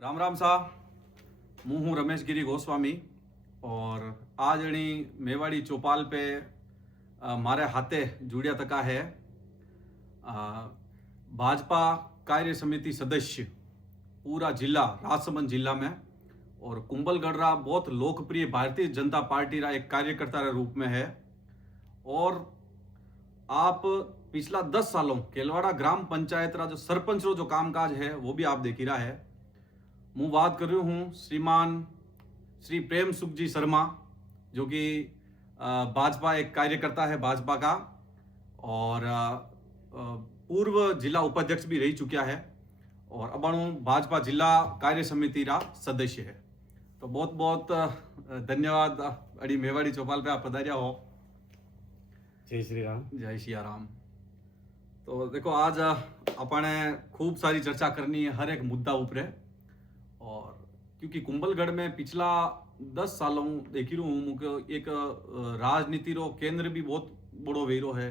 राम राम सा હું રમેશ ગિરી ગોસ્વામી और आज अणी मेवाड़ी चौपाल पे मारे हाथे जुड़िया तका है भाजपा कार्य समिति सदस्य पूरा जिला राजसमंद जिला में और कुंभलगढ़ रा बहुत लोकप्रिय भारतीय जनता पार्टी रा एक कार्यकर्ता रे रूप में है। और आप पिछला 10 सालों केलवाड़ा ग्राम पंचायत रा जो सरपंच रो जो कामकाज है वो भी आप देखी रहा है। मैं बात कर रही हूँ श्रीमान श्री प्रेम सुख जी शर्मा, जो कि भाजपा एक कार्यकर्ता है भाजपा का और पूर्व जिला उपाध्यक्ष भी रह चुका है और अब भाजपा जिला कार्य समिति रा सदस्य है। तो बहुत बहुत धन्यवाद अड़ी मेवाड़ी चौपाल पे आप पधारिया हो। जय श्री राम। जय श्री राम। तो देखो आज अपने खूब सारी चर्चा करनी है हर एक मुद्दा ऊपर, और क्योंकि कुंभलगढ़ में पिछला 10 सालों देखी रू हूँ एक राजनीति रो केंद्र भी बहुत बड़ो वेरो है,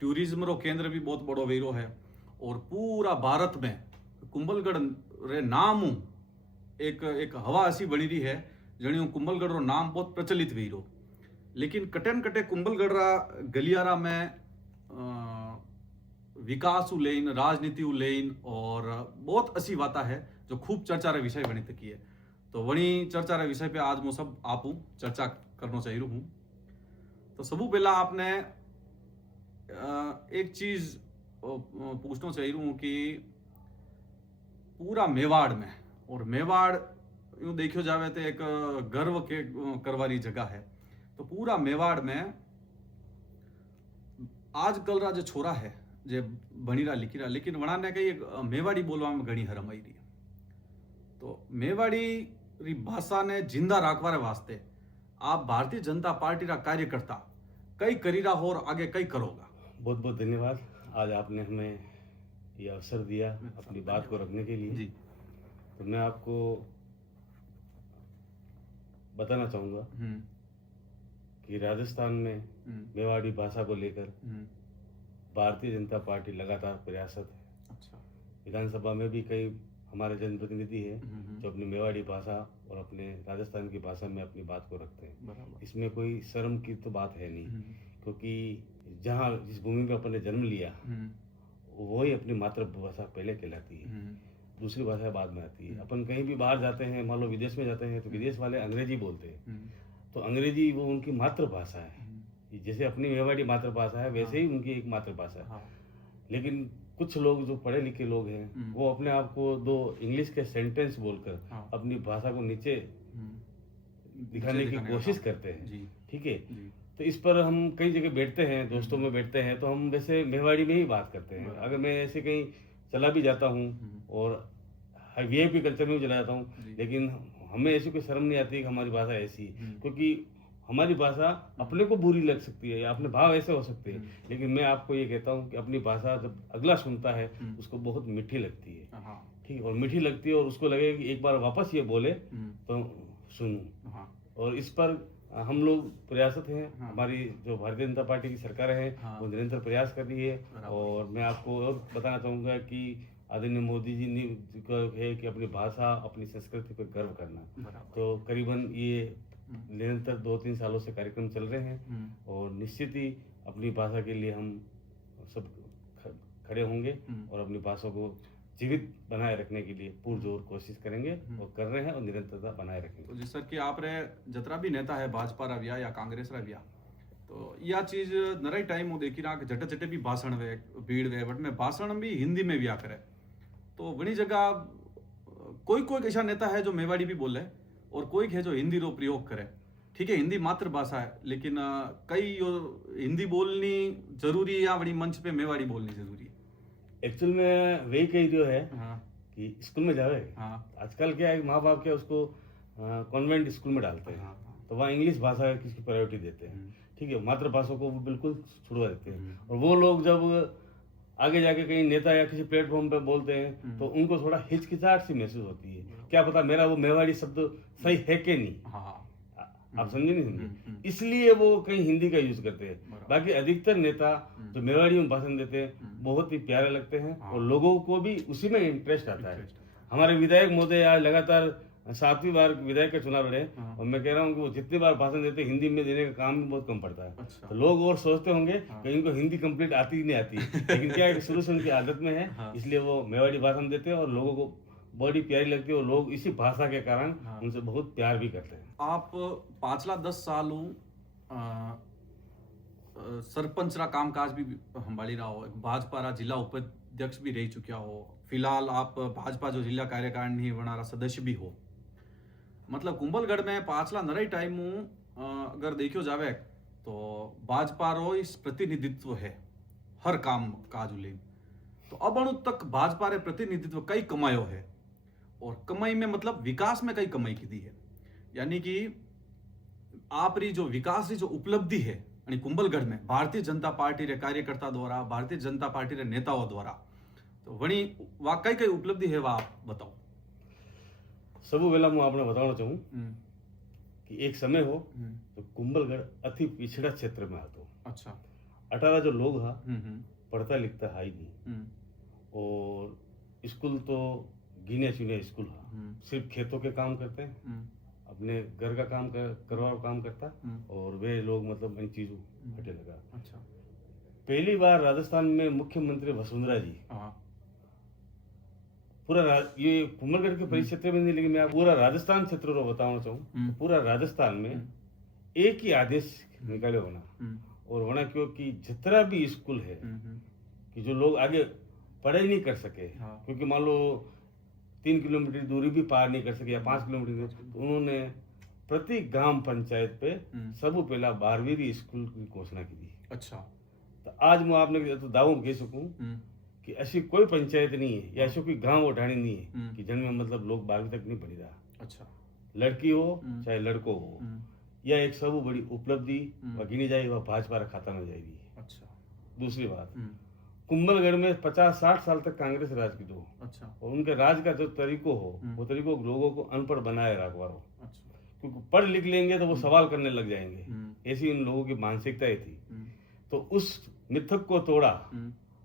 टूरिज्म रो केंद्र भी बहुत बड़ो वेरो है और पूरा भारत में कुंभलगढ़ रे नाम एक हवा ऐसी बनी रही है जणी कुंभलगढ़ रो नाम बहुत प्रचलित वेरो। लेकिन कटन कटे कुंभलगढ़ रा गलियारा में विकास लेन राजनीति लेन और बहुत ऐसी बातें है जो खूब चर्चा रे विषय बनी तकी है। तो वणी चर्चा रे विषय पे आज मैं सब आपू चर्चा करना चाहिए हूँ। तो सबू पहला आपने एक चीज पूछना चाहिए हूँ कि पूरा मेवाड़ में, और मेवाड़ यूँ देखो जावे तो एक गर्व के करवारी जगह है, तो पूरा मेवाड़ में आजकल रा जो छोरा है जे भणी रहा लिखी रहा, लेकिन वणा ने कही मेवाड़ी बोलवा में घणी हरम आई रही। तो मेवाड़ी री भाषा ने जिंदा राखवारे वास्ते आप भारतीय जनता पार्टी रा कार्यकर्ता कई करी रहा हो और आगे कई करोगा। बहुत बहुत धन्यवाद। आज आपने हमें ये अवसर दिया अपनी बात को रखने के लिए। जी। तो मैं आपको बताना चाहूँगा कि राजस्थान में मेवाड़ी भाषा को लेकर भारतीय जनता पार्टी लगातार प्रयासरत है। अच्छा। विधानसभा में भी कई हमारे जनप्रतिनिधि हैं जो अपनी मेवाड़ी भाषा और अपने राजस्थान की भाषा में अपनी बात को रखते हैं। इसमें कोई शर्म की तो बात है नहीं, क्योंकि जहाँ जिस भूमि पे अपन ने जन्म लिया वही अपनी मातृभाषा पहले कहलाती है, दूसरी भाषा बाद में आती है। अपन कहीं भी बाहर जाते हैं, मान लो विदेश में जाते हैं, तो विदेश वाले अंग्रेजी बोलते हैं, तो अंग्रेजी वो उनकी मातृभाषा है। जैसे अपनी मेवाड़ी मातृभाषा है वैसे ही उनकी एक मातृभाषा है। लेकिन कुछ लोग जो पढ़े लिखे लोग हैं वो अपने आप को 2 इंग्लिश के सेंटेंस बोलकर अपनी भाषा को नीचे दिखाने की कोशिश करते हैं। ठीक है। तो इस पर हम कई जगह बैठते हैं, दोस्तों में बैठते हैं, तो हम वैसे मेवाड़ी में ही बात करते हैं। अगर मैं ऐसे कहीं चला भी जाता हूँ और वीआईपी कल्चर में भी चला जाता हूँ, लेकिन हमें ऐसी कोई शर्म नहीं आती कि हमारी भाषा ऐसी है, क्योंकि हमारी भाषा अपने को बुरी लग सकती है या अपने भाव ऐसे हो सकते हैं, लेकिन मैं आपको ये कहता हूँ कि अपनी भाषा जब अगला सुनता है उसको बहुत मीठी लगती है। ठीक, और मीठी लगती है और उसको लगे कि एक बार वापस ये बोले तो सुनूं। और इस पर हम लोग प्रयासरत हैं। हमारी जो भारतीय जनता पार्टी की सरकार है वो निरंतर प्रयास कर रही है। और मैं आपको और बताना चाहूँगा कि आदरणीय मोदी जी ने है कि अपनी भाषा अपनी संस्कृति पर गर्व करना। तो करीबन ये निरंतर 2-3 सालों से कार्यक्रम चल रहे हैं और निश्चित ही अपनी भाषा के लिए हम सब खड़े होंगे और अपनी भाषा को जीवित बनाए रखने के लिए पुरजोर कोशिश करेंगे और कर रहे हैं और निरंतरता बनाए रखेंगे। तो जिस सर कि आप रे जतरा भी नेता है भाजपा रविया या कांग्रेस रविया, तो यह चीज नराई टाइम वो देखी रहा कि जटे जटे भी भाषण वे भीड़ वे, बट में भाषण भी हिंदी में भी करे। तो बड़ी जगह कोई कोई ऐसा नेता है जो मेवाड़ी भी बोले और कोई है जो हिंदी रो प्रयोग करे। ठीक है, हिंदी मातृभाषा है, लेकिन कई हिंदी बोलनी जरूरी है या बड़ी मंच पे मेवाड़ी बोलनी जरूरी है। एक्चुअल में वही कही जो है कि स्कूल में जावे। आजकल क्या है, माँ बाप क्या उसको कॉन्वेंट स्कूल में डालते हैं, तो वहाँ इंग्लिश भाषा की प्रायोरिटी देते हैं। ठीक है, मातृभाषा को वो बिल्कुल छुड़वा देते हैं। और वो लोग जब आगे जाके कहीं नेता या किसी प्लेटफॉर्म पे बोलते हैं तो उनको थोड़ा हिचकिचाहट सी महसूस होती है, क्या पता मेरा वो मेवाड़ी शब्द सही है कि नहीं। आप समझे नहीं समझे, इसलिए वो कहीं हिंदी का यूज करते हैं। बाकी अधिकतर नेता जो मेवाड़ी में भाषण देते हैं बहुत ही प्यारे लगते हैं और लोगों को भी उसी में इंटरेस्ट आता है। हमारे विधायक महोदय आज लगातार 7वीं बार विधायक का चुनाव लड़े, हाँ। और मैं कह रहा हूँ कि वो जितनी बार भाषण देते हैं, हिंदी में देने का काम भी बहुत कम पड़ता है। अच्छा। तो लोग और सोचते होंगे हाँ। कि इनको हिंदी कंप्लीट आती ही नहीं आती, लेकिन क्या है कि शुरू से उनकी आदत में है, हाँ। इसलिए वो मेवाड़ी भाषण देते हैं और लोगों को बड़ी प्यारी लगती है, और लोग इसी भाषा के कारण हाँ। उनसे बहुत प्यार भी करते हैं। आप पाछला 10 सालों सरपंच रा कामकाज भी संभाली रहा हो, भाजपा रा जिला उपाध्यक्ष भी रह चुका हो, फिलहाल आप भाजपा जो जिला कार्यकारिणी बनारा सदस्य भी हो। मतलब कुंभलगढ़ में पाछला नरे टाइम अगर देखो जावे तो भाजपा रो इस प्रतिनिधित्व है हर काम काज ले। तो अब अणु तक भाजपा रे प्रतिनिधित्व कई कमायो है, और कमाई में मतलब विकास में कई कमाई की दी है, यानी कि आप री जो विकास री जो उपलब्धि है यानी कुंभलगढ़ में भारतीय जनता पार्टी रे कार्यकर्ता द्वारा, भारतीय जनता पार्टी रे नेताओं द्वारा, तो वणी वा कई कई उपलब्धि है वा आप बताओ। सबू पहला मैं आपने बताना चाहूँ कि एक समय हो तो कुंभलगढ़ अति पिछड़ा क्षेत्र में आता। अच्छा। 18 जो लोग हा पढ़ता लिखता है ही नहीं, और स्कूल तो गिने चुने स्कूल हा, सिर्फ खेतों के काम करते हैं, अपने घर का काम करवा काम करता, और वे लोग मतलब इन चीजों हटे लगा। अच्छा। पहली बार राजस्थान में मुख्यमंत्री वसुंधरा जी, पूरा ये कुंभलगढ़ के परिक्षेत्र में नहीं, लेकिन मैं पूरा राजस्थान क्षेत्र को बताना चाहूँ, पूरा राजस्थान में एक ही आदेश निकाले होना, और होना क्योंकि जितना भी स्कूल है कि जो लोग आगे पढ़ाई नहीं कर सके, क्योंकि मान लो 3 किलोमीटर दूरी भी पार नहीं कर सके या 5 किलोमीटर, तो उन्होंने प्रति ग्राम पंचायत पे सबसे पहला 12वीं स्कूल की घोषणा की थी। अच्छा। तो आज मैं आपने तो दावों कह सकूं कि ऐसी कोई पंचायत नहीं है या ऐसी कोई गांव उठानी नहीं है कि जिनमें मतलब लोग 12वीं तक नहीं पढ़ी रहा। अच्छा। लड़की हो चाहे लड़को हो, यह एक सब बड़ी उपलब्धि गिनी जाएगी, वह भाजपा खाता में जाएगी। अच्छा। दूसरी बात, कुंभलगढ़ में 50-60 साल तक कांग्रेस राज की दो। अच्छा। और उनके राज का जो तरीको हो वो तरीको लोगों को अनपढ़ बनाए रखवा हो। अच्छा। क्योंकि पढ़ लिख लेंगे तो वो सवाल करने लग जाएंगे, ऐसी उन लोगों की मानसिकताएं थी। तो उस मिथक को तोड़ा,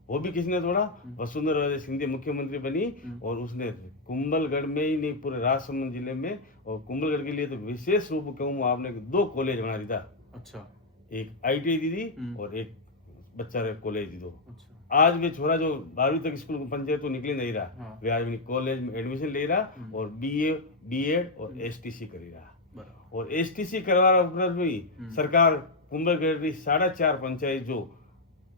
वो भी किसने तोड़ा? वसुंधरा राजे सिंधिया मुख्यमंत्री बनी, और उसने कुंभलगढ़ में ही नहीं पूरे राजसमंद जिले में, और कुंभलगढ़ के लिए तो विशेष रूप कहूँ आपने 2 कॉलेज बना दिया। अच्छा। एक ITI दी थी और एक बच्चा कॉलेज दी दो। अच्छा। आज वे छोरा जो 12वीं तक स्कूल पंचायत तो निकले नहीं रहा, वे आज कॉलेज में एडमिशन ले रहा और BA BEd और STC कर रहा, और STC करवा भी सरकार कुंभलगढ़ की 4.5 पंचायत जो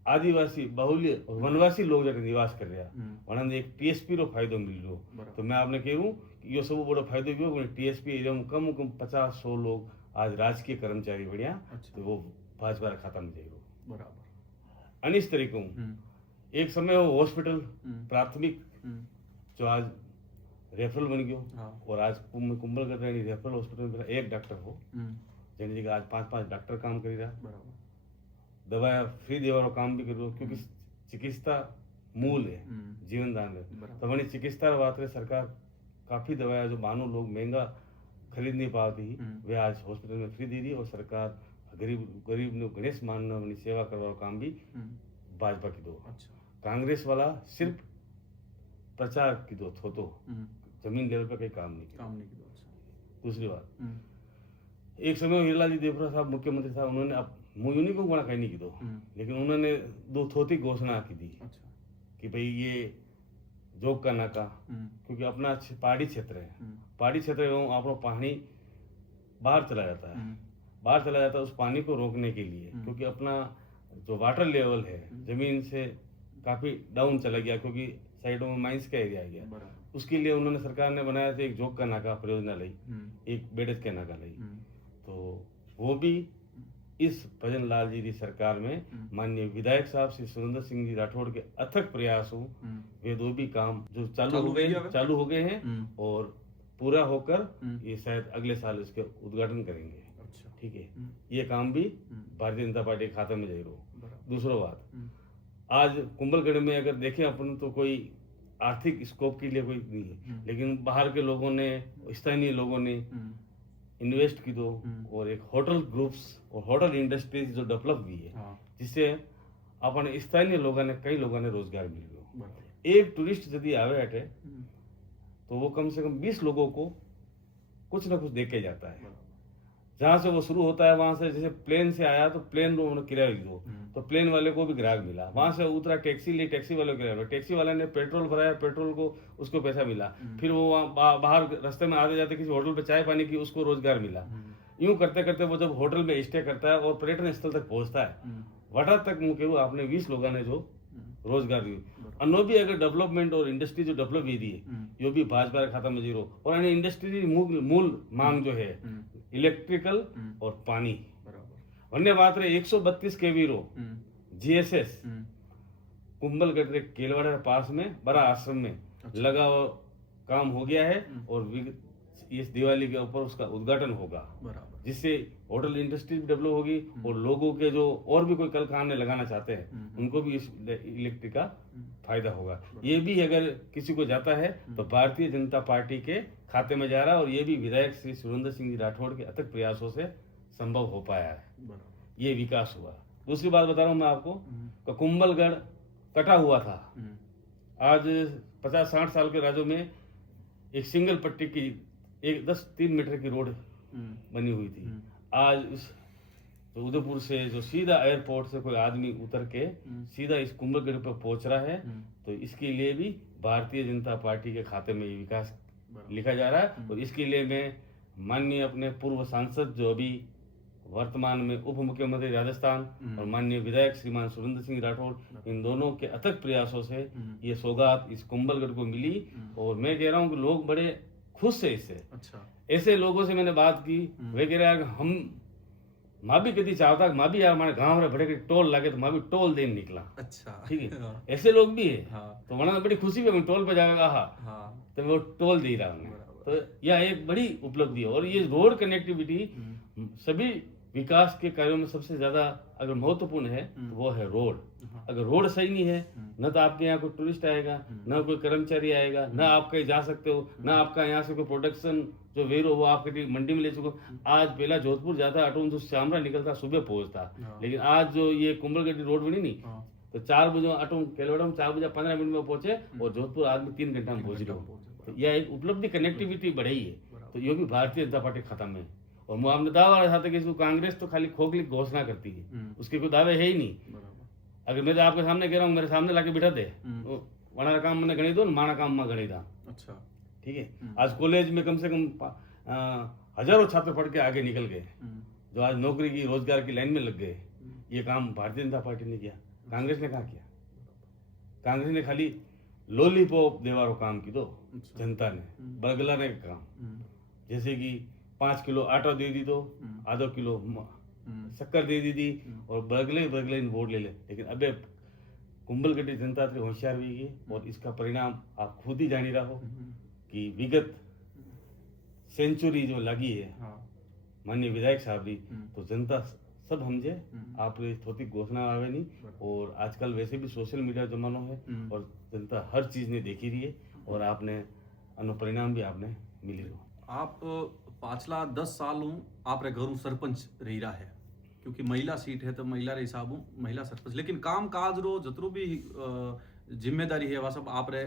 आदिवासी बहुल्य और वनवासी लोग जाके निवास कर रहा, वहां एक TSP रो फायदो मिल रहा। तो मैं आपने कहूँ कि यो सब बड़ो फायदो भी TSP एरिया में कम 50-100 लोग आज राजकीय कर्मचारी बढ़िया। अच्छा। तो वो भाजपा खाता में जाएगा बराबर। अनिस तरीकों एक समय वो हॉस्पिटल प्राथमिक जो आज रेफरल बन गयो, और आज कुंभलगढ़ रेफरल हॉस्पिटल में एक डॉक्टर हो जिन जगह आज 5-5 डॉक्टर काम करी रहा, दवा फ्री देवा काम भी करो, क्योंकि चिकित्सा मूल है, जीवन दान है। तो वही चिकित्सा बात है, सरकार काफी दवाएं जो मानो लोग महंगा खरीद नहीं पाती, वे आज हॉस्पिटल में फ्री दे रही, और सरकार गरीब ने गणेश मानना अपनी सेवा करवा काम भी भाजपा की दो। अच्छा। कांग्रेस वाला सिर्फ प्रचार की दो थो, तो जमीन लेवल पे कोई काम नहीं किया। अच्छा। दूसरी बात, एक समय हीरलाल जी देवरा साहब मुख्यमंत्री साहब, उन्होंने अब मुझे को बना कहीं नहीं की दो, लेकिन उन्होंने 2 थोती घोषणा की थी। अच्छा। कि भाई ये जोग का नाका, क्योंकि अपना पहाड़ी क्षेत्र है, पहाड़ी क्षेत्र एवं अपना पानी बाहर चला जाता है, उस पानी को रोकने के लिए, क्योंकि अपना जो वाटर लेवल है जमीन से काफी डाउन चला गया, क्योंकि साइडों में माइंस का एरिया आ गया। उसके लिए उन्होंने सरकार ने बनाया था एक जोग का नाका परियोजना लाई, एक बेड़ज का नाका लाई। तो वो भी इस भजन लाल जी की सरकार में माननीय विधायक साहब श्री सुरेंद्र सिंह जी राठौड़ के अथक प्रयासों वे 2 भी काम जो चालू हो गए हैं, और पूरा होकर ये शायद अगले साल इसके उद्घाटन करेंगे। अच्छा। ठीक है, ये काम भी भारतीय जनता पार्टी के खाते में जाएगा। दूसरा बात, आज कुंभलगढ़ में अगर देखें अपन तो कोई आर्थिक स्कोप के लिए कोई नहीं है, लेकिन बाहर के लोगों ने, स्थानीय लोगों ने इन्वेस्ट की दो, और एक होटल ग्रुप्स और होटल इंडस्ट्रीज जो डेवलप हुई है, जिससे अपन स्थानीय लोगों ने, कई लोगों ने रोजगार मिल गयो। एक टूरिस्ट यदि आवे हटे तो वो कम से कम 20 लोगों को कुछ ना कुछ दे के जाता है। जहाँ से वो शुरू होता है वहां से, जैसे प्लेन से आया तो प्लेन को किराया दो, तो प्लेन वाले को भी ग्राहक मिला। वहां से उतरा, टैक्सी ली, टैक्सी वाले को किराया मिला, टैक्सी वाले ने पेट्रोल भराया, पेट्रोल को उसको पैसा मिला। फिर वो वहाँ बाहर रास्ते में आते जाते किसी होटल पे चाय पानी की, उसको रोजगार मिला। यूं करते करते वो जब होटल में स्टे करता है और पर्यटन स्थल तक पहुंचता है, वटा तक मुकेरू आपने 20 लोगों ने जो रोजगार दी। अन्नो भी अगर डेवलपमेंट और इंडस्ट्री जो डेवलप हुई है, यो भी भाजपा के खाता में जीरो। और यानी इंडस्ट्री की मूल मांग जो है इलेक्ट्रिकल और पानी, वन्य बात रहे 132 केवी रो जीएसएस कुंभलगढ़ के केलवाड़ा के पास में बड़ा आश्रम में लगा हुआ काम हो गया है। और इस दिवाली के ऊपर उसका उद्घाटन होगा, जिससे होटल इंडस्ट्री भी डेवलप होगी और लोगों के जो और भी कोई कल कारखाने लगाना चाहते हैं उनको भी इस इलेक्ट्रिक का फायदा होगा। ये भी अगर किसी को जाता है तो भारतीय जनता पार्टी के खाते में जा रहा है, और ये भी विधायक श्री सुरेंद्र सिंह जी राठौड़ के अथक प्रयासों से संभव हो पाया है, ये विकास हुआ। दूसरी बात बता रहा हूँ मैं आपको, तो कुंभलगढ़ कटा हुआ था। आज 50-60 साल के राज्यों में एक सिंगल पट्टी की 3 मीटर की रोड बनी हुई थी। आज इस तो उदयपुर से जो सीधा एयरपोर्ट से कोई आदमी उतर के सीधा इस कुंभलगढ़ पर पहुंच रहा है, तो इसके लिए भी भारतीय जनता पार्टी के खाते में ये विकास लिखा जा रहा है। और इसके लिए मैं माननीय अपने पूर्व सांसद जो अभी वर्तमान में उप मुख्यमंत्री राजस्थान और माननीय विधायक श्रीमान सुरेंद्र सिंह राठौड़, इन दोनों के अथक प्रयासों से ये सौगात इस कुंभलगढ़ को मिली। और मैं कह रहा हूँ कि लोग बड़े खुश है इससे। अच्छा, ऐसे लोगों से मैंने बात की, वे कह रहे हैं हम माँ भी कभी चाहता माँ भी यार हमारे गाँव में बड़े टोल लगे तो माँ भी टोल देने निकला। अच्छा, ठीक है, ऐसे लोग भी है। तो वरना बड़ी खुशी भी टोल पे जाएगा, तो वो टोल दे रहा हूँ। तो यह एक बड़ी उपलब्धि है। और ये रोड कनेक्टिविटी सभी विकास के कार्यों में सबसे ज्यादा अगर महत्वपूर्ण है तो वो है रोड। अगर रोड सही नहीं है, न तो आपके यहाँ कोई टूरिस्ट आएगा, न कोई कर्मचारी आएगा, न आप कहीं जा सकते हो, न आपका यहाँ से कोई प्रोडक्शन जो वेर हो वो आपके मंडी में ले सको। आज पहला जोधपुर जाता ऑटो तो शामरा निकलता, सुबह पहुंचता, लेकिन आज जो ये कुंभलगढ़ रोड बनी नहीं तो 4 बजे ऑटो केलवाड़ा में 4 बजे 15 मिनट में पहुंचे और जोधपुर आदमी 3 घंटा में पहुंच रहे हो। तो यह एक उपलब्धि, कनेक्टिविटी बढ़ी है। तो ये भी भारतीय जनता पार्टी खत्म है। और हमने दावा रहा था कि कांग्रेस तो खाली खोखली घोषणा करती है, उसके कोई दावे है ही नहीं। अगर मैं तो आपके सामने कह रहा हूँ, मेरे सामने लाके बिठा दे, वनारा काम मैंने गणी दो, माना काम में गणी दा। अच्छा, ठीक है। आज कॉलेज में कम से कम हजारों छात्र पढ़ के आगे निकल गए, जो आज नौकरी की रोजगार की लाइन में लग गए। ये काम भारतीय जनता पार्टी ने किया, कांग्रेस ने कहा किया? कांग्रेस ने खाली लॉलीपॉप देवारो काम की दो, जनता ने बरगला ने काम, जैसे कि 5 किलो आटा दे दी दो, आधा किलो शक्कर दे दी थी और बगले वोट ले ले। लेकिन अबे कुंभलगढ़ की जनता तो होशियार हुई है और इसका परिणाम आप खुद ही जानी रहो कि विगत सेंचुरी जो लगी है माननीय विधायक साहब की, तो जनता सब समझे आप थोड़ी घोषणा आवे नहीं। और आजकल वैसे भी सोशल मीडिया जमानो है और जनता हर चीज ने देखी रही है और आपने अनुपरिणाम भी आपने मिली रहो। आप पाछला 10 साल आप रे घरू सरपंच रही रहा है, क्योंकि महिला सीट है तो महिला रे हिसाब महिला सरपंच, लेकिन काम काज रो जतरो भी जिम्मेदारी है वह सब आप रे